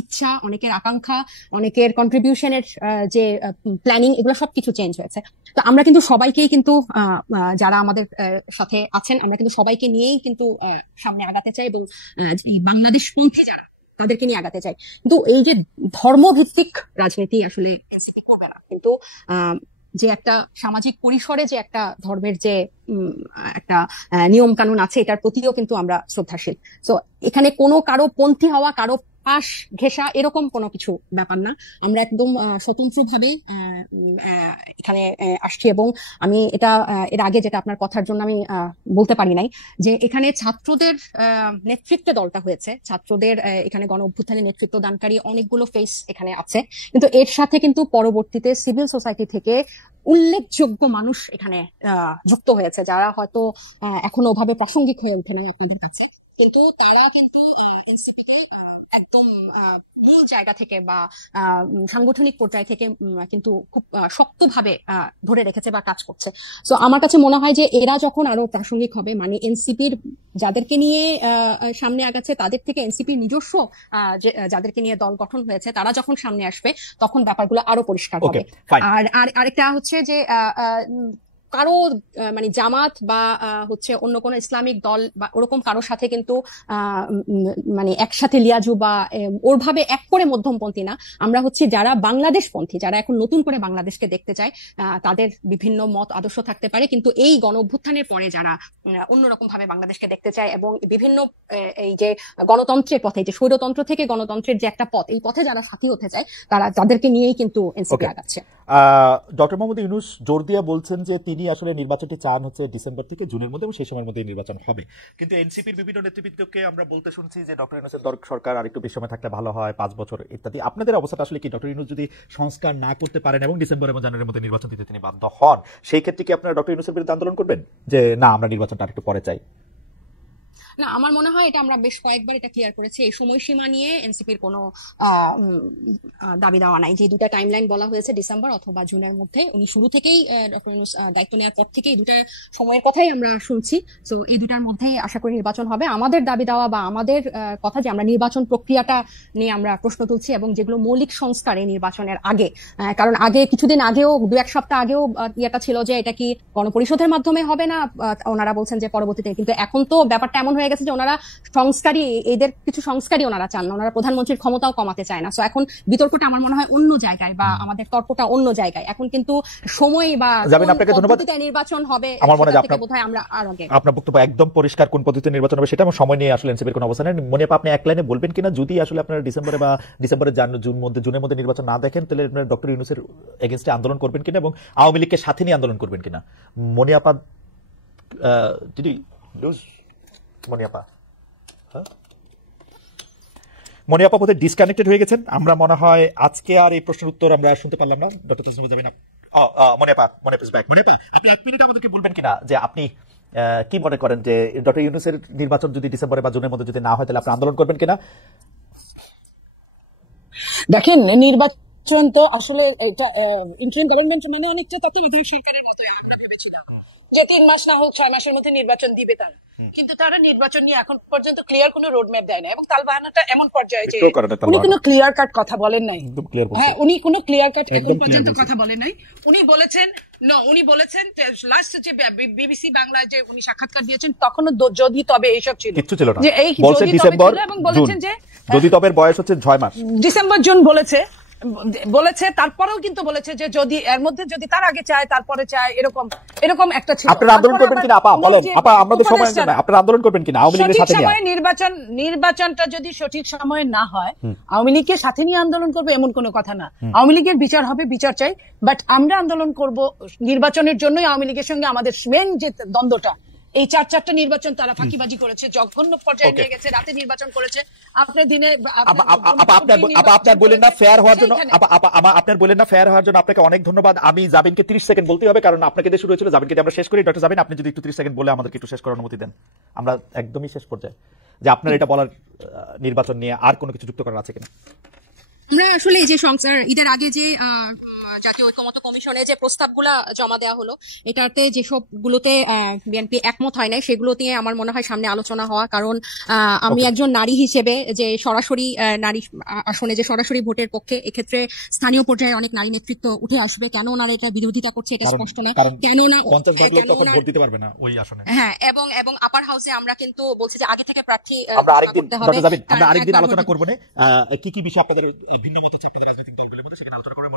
ইচ্ছা, অনেকের আকাঙ্ক্ষা, অনেকের কন্ট্রিবিউশনের যে প্ল্যানিং, এগুলো সবকিছু চেঞ্জ হয়েছে। তো আমরা কিন্তু সবাইকেই কিন্তু যারা আমাদের সাথে আছেন, আমরা কিন্তু সবাইকে নিয়েই কিন্তু সামনে আগাতে চাই, এবং এই বাংলাদেশপন্থী যারা, তাদেরকে নিয়ে আগাতে চাই। কিন্তু এই যে ধর্মভিত্তিক রাজনীতি আসলে এনসিপি করবে না, কিন্তু যে একটা সামাজিক পরিসরে যে একটা ধর্মের যে একটা নিয়ম কানুন আছে, এটার প্রতিও কিন্তু আমরা শ্রদ্ধাশীল। তো এখানে কোনো কারো পন্থী হওয়া, কারো পাশ ঘেঁষা, এরকম কোনো কিছু ব্যাপার না। আমরা একদম স্বতন্ত্রভাবে এখানে আসছি, এবং আমি এটা এর আগে যেটা আপনার কথার জন্য আমি বলতে পারি নাই, যে এখানে ছাত্রদের নেতৃত্বে দলটা হয়েছে, ছাত্রদের এখানে গণ অভ্যুত্থানে নেতৃত্ব দানকারী অনেকগুলো ফেস এখানে আছে, কিন্তু এর সাথে কিন্তু পরবর্তীতে সিভিল সোসাইটি থেকে উল্লেখযোগ্য মানুষ এখানে যুক্ত হয়েছে, যারা হয়তো এখনো ওভাবে প্রাসঙ্গিক হয়ে ওঠে নাই আপনাদের কাছে, কিন্তু তারা কিন্তু এনসিপি কে একদম মূল জায়গা থেকে বা সাংগঠনিক পর্যায় থেকে কিন্তু খুব শক্তভাবে ধরে রেখেছে বা কাজ করছে। তো আমার কাছে মনে হয় যে এরা যখন আরো প্রাসঙ্গিক হবে, মানে এনসিপির যাদেরকে নিয়ে সামনে আগাচ্ছে, তাদের থেকে এনসিপির নিজস্ব যাদেরকে নিয়ে দল গঠন হয়েছে, তারা যখন সামনে আসবে, তখন ব্যাপারগুলো আরো পরিষ্কার হবে। আর আরেকটা হচ্ছে যে কারো মানে জামাত বা হচ্ছে অন্য কোনো ইসলামিক দল বা ওরকম কারোর সাথে কিন্তু মানে একসাথে লিয়াজু বা ওরভাবে এক করে মধ্যমপন্থী না। আমরা হচ্ছে যারা বাংলাদেশপন্থী, যারা এখন নতুন করে বাংলাদেশকে দেখতে চায়, তাদের বিভিন্ন মত আদর্শ থাকতে পারে, কিন্তু এই গণ অভ্যুত্থানের পরে যারা অন্যরকম ভাবে বাংলাদেশকে দেখতে চায় এবং বিভিন্ন এই যে গণতন্ত্রের পথে, যে স্বৈরতন্ত্র থেকে গণতন্ত্রের যে একটা পথ, এই পথে যারা সাথী হতে চায়, তাদেরকে নিয়েই কিন্তু এনসিপি আগাচ্ছে। ডক্টর মোহাম্মদ ইউনূস জোর দিয়ে বলছেন যে তিনি আসলে নির্বাচনটি চান হচ্ছে ডিসেম্বর থেকে জুনের মধ্যে এবং সেই সময়ের মধ্যে নির্বাচন হবে, কিন্তু এনসিপির বিভিন্ন নেতৃবৃন্দকে আমরা বলতে শুনছি যে ডক্টর ইউনূসের সরকার আরেকটু বেশি সময় থাকলে ভালো হয়, 5 বছর ইত্যাদি। আপনাদের অবস্থাটা আসলে কি? ডক্টর ইউনূস যদি সংস্কার না করতে পারেন এবং ডিসেম্বর এবং জানুয়ারির মধ্যে নির্বাচন দিতে তিনি বাধ্য হন, সেই ক্ষেত্রে কি আপনারা ডক্টর ইউনূসের বিরুদ্ধে আন্দোলন করবেন যে না আমরা নির্বাচনটা আরেকটু পরে চাই? না, আমার মনে হয় এটা আমরা বেশ কয়েকবার এটা ক্লিয়ার করেছি। এই সময়সীমা নিয়ে এনসিপির কোনো দাবি দেওয়া নাই। যে দুটা টাইমলাইন বলা হয়েছে ডিসেম্বর অথবা জুনের মধ্যে, উনি শুরু থেকেই দায়িত্ব নেওয়ার পর থেকেই দুটা সময়ের কথাই আমরা শুনছি। তো এই দুটার মধ্যেই আশা করি নির্বাচন হবে। আমাদের দাবি দেওয়া বা আমাদের কথা যে আমরা নির্বাচন প্রক্রিয়াটা নিয়ে আমরা প্রশ্ন তুলছি এবং যেগুলো মৌলিক সংস্কার এই নির্বাচনের আগে, কারণ আগে কিছুদিন আগেও 2-1 সপ্তাহ আগেও ইয়েটা ছিল যে এটা কি গণপরিষদের মাধ্যমে হবে না, ওনারা বলছেন যে পরবর্তীতে। কিন্তু এখন তো ব্যাপারটা এমন হয়ে গেছে যে ওনারা সংস্কারই, এদের কিছু সংস্কারই ওনারা চান না, ওনারা প্রধানমন্ত্রীর ক্ষমতাও কমাতে চায় না। সো এখন বিতর্কটা আমার মনে হয় অন্য জায়গায় বা আমাদের তর্কটা অন্য জায়গায়। এখন কিন্তু সময় বা পদ্ধতিতে নির্বাচন হবে আমার মনে হয় বোধহয় আমরা আর আগে আপনার বক্তব্য একদম পরিষ্কার, কোন পদ্ধতিতে নির্বাচন হবে সেটা এবং সময় নিয়ে আসলে এনসিপির কোনো অবস্থান নেই। মনে আপনি এক লাইনে বলবেন কিনা যদি আসলে আপনারা ডিসেম্বরে বা ডিসেম্বরের জুনের মধ্যে নির্বাচন না দেখেন তাহলে আপনারা ডক্টর ইউনূসের এগেইনস্টে আন্দোলন করবেন কিনা এবং আওয়ামী লীগকে সাথে নিয়ে আন্দোলন করবেন কিনা? মনিয়াপা দিদি মনিয়াপা বোধহয় ডিসকানেক্টেড হয়ে গেছেন। আমরা মনে হয় আজকে আর এই প্রশ্নের উত্তর আমরা শুনতে পারলাম না। ডক্টর তাসনিমা জামিন মনিয়াপা আপনি 1 মিনিট আমাদেরকে বলবেন কিনা যে আপনি কি মনে করেন যে ডক্টর ইউনূসের নির্বাচন যদি ডিসেম্বরে বা জুনের মধ্যে যদি না হয় তাহলে আপনি আন্দোলন করবেন কিনা? দেখেন, নির্বাচন তো আসলে এটা ইন্টারিম গভর্নমেন্ট মানে অনেকটা তত্ত্বাবধায়ক সরকারের মতো আমরা ভেবেছিলাম যে 3 মাস না হোক 6 মাসের মধ্যে নির্বাচন দিবে তারা, কিন্তু তারা নির্বাচন নিয়ে এখন পর্যন্ত ক্লিয়ার কোনো রোড ম্যাপ দেয় না এবং তালবাহানাটা এমন পর্যায়ে যে উনি কোনো ক্লিয়ার কাট কথা বলেন নাই। হ্যাঁ, উনি কোনো ক্লিয়ার কাট এখন পর্যন্ত কথা বলেন নাই। উনি বলেছেন লাস্ট যে বিবিসি বাংলায় যে উনি সাক্ষাৎকার দিয়েছেন তখনও যদি তবে এইসব ছিল, কিচ্ছু ছিল না, যে এই বলছে ডিসেম্বর এবং বলেছেন যে যদি তবের বয়স হচ্ছে 6 মাস, ডিসেম্বর জুন বলেছে তারপরেও কিন্তু বলেছে যে যদি এর মধ্যে যদি তার আগে চায় তারপরে চায়, এরকম একটা ছিল। আপনারা আন্দোলন করবেন কিনা আপা বলেন? আপা আমাদের সময় আছে না, আপনারা আন্দোলন করবেন কিনা আওয়ামী লীগের সাথে নিয়ে? নির্বাচনটা যদি সঠিক সময়ে না হয় আওয়ামী লীগের সাথে নিয়ে আন্দোলন করবে এমন কোনো কথা না। আওয়ামী লীগের বিচার হবে, বিচার চাই, বাট আমরা আন্দোলন করব নির্বাচনের জন্যই। আওয়ামী লীগের সঙ্গে আমাদের মেন যে দ্বন্দ্বটা, এই 4-4টা নির্বাচন তারা ফাঁকিবাজি করেছে, জঘন্য পর্যায়ে নিয়ে গেছে, রাতে নির্বাচন করেছে। আপনার দিনে আপনার বলেন না ফেয়ার হওয়ার জন্য, আপনার বলেন না ফেয়ার হওয়ার জন্য আপনাকে অনেক ধন্যবাদ। আমি জাবিনকে 30 সেকেন্ড বলতে হবে কারণ আপনাকে দিয়ে শুরু হয়েছিল, জাবিনকে আমরা শেষ করি। ডক্টর জাবিন আপনি যদি একটু 30 সেকেন্ড বলে আমাদেরকে একটু শেষ করার অনুমতি দেন, আমরা একদমই শেষ পর্যায়ে, যে আপনার এটা বলার নির্বাচন নিয়ে আর কোনো কিছু যুক্ত করার আছে কিনা? আমরা আসলে এই যে সংস্কার ঈদের আগে যে জাতীয় ঐক্যমত্য কমিশনে যে প্রস্তাবগুলা জমা দেওয়া হলো, এটাতে যেসবগুলোতে বিএনপি একমত হয় নাই সেগুলো নিয়ে আমার মনে হয় সামনে আলোচনা হওয়া। কারণ আমি একজন নারী হিসেবে যে সরাসরি নারী আসনে যে সরাসরি ভোটের পক্ষে, এক্ষেত্রে স্থানীয় পর্যায়ে অনেক নারী নেতৃত্ব উঠে আসবে। কেন ওনারা এটা বিরোধিতা করছে এটা স্পষ্ট না, কেন না 50 ভাগ লোক তখন ভোট দিতে পারবে না ওই আসনে। হ্যাঁ, এবং আপার হাউসে আমরা কিন্তু বলছি যে আগে থেকে প্রার্থী আমরা আরেকদিন আলোচনা করব না কি কি বিষয় আপনাদের ভিন্ন মত আছে আপনাদের রাজনৈতিক দলগুলোর মধ্যে, সেখানে আলোচনা করব।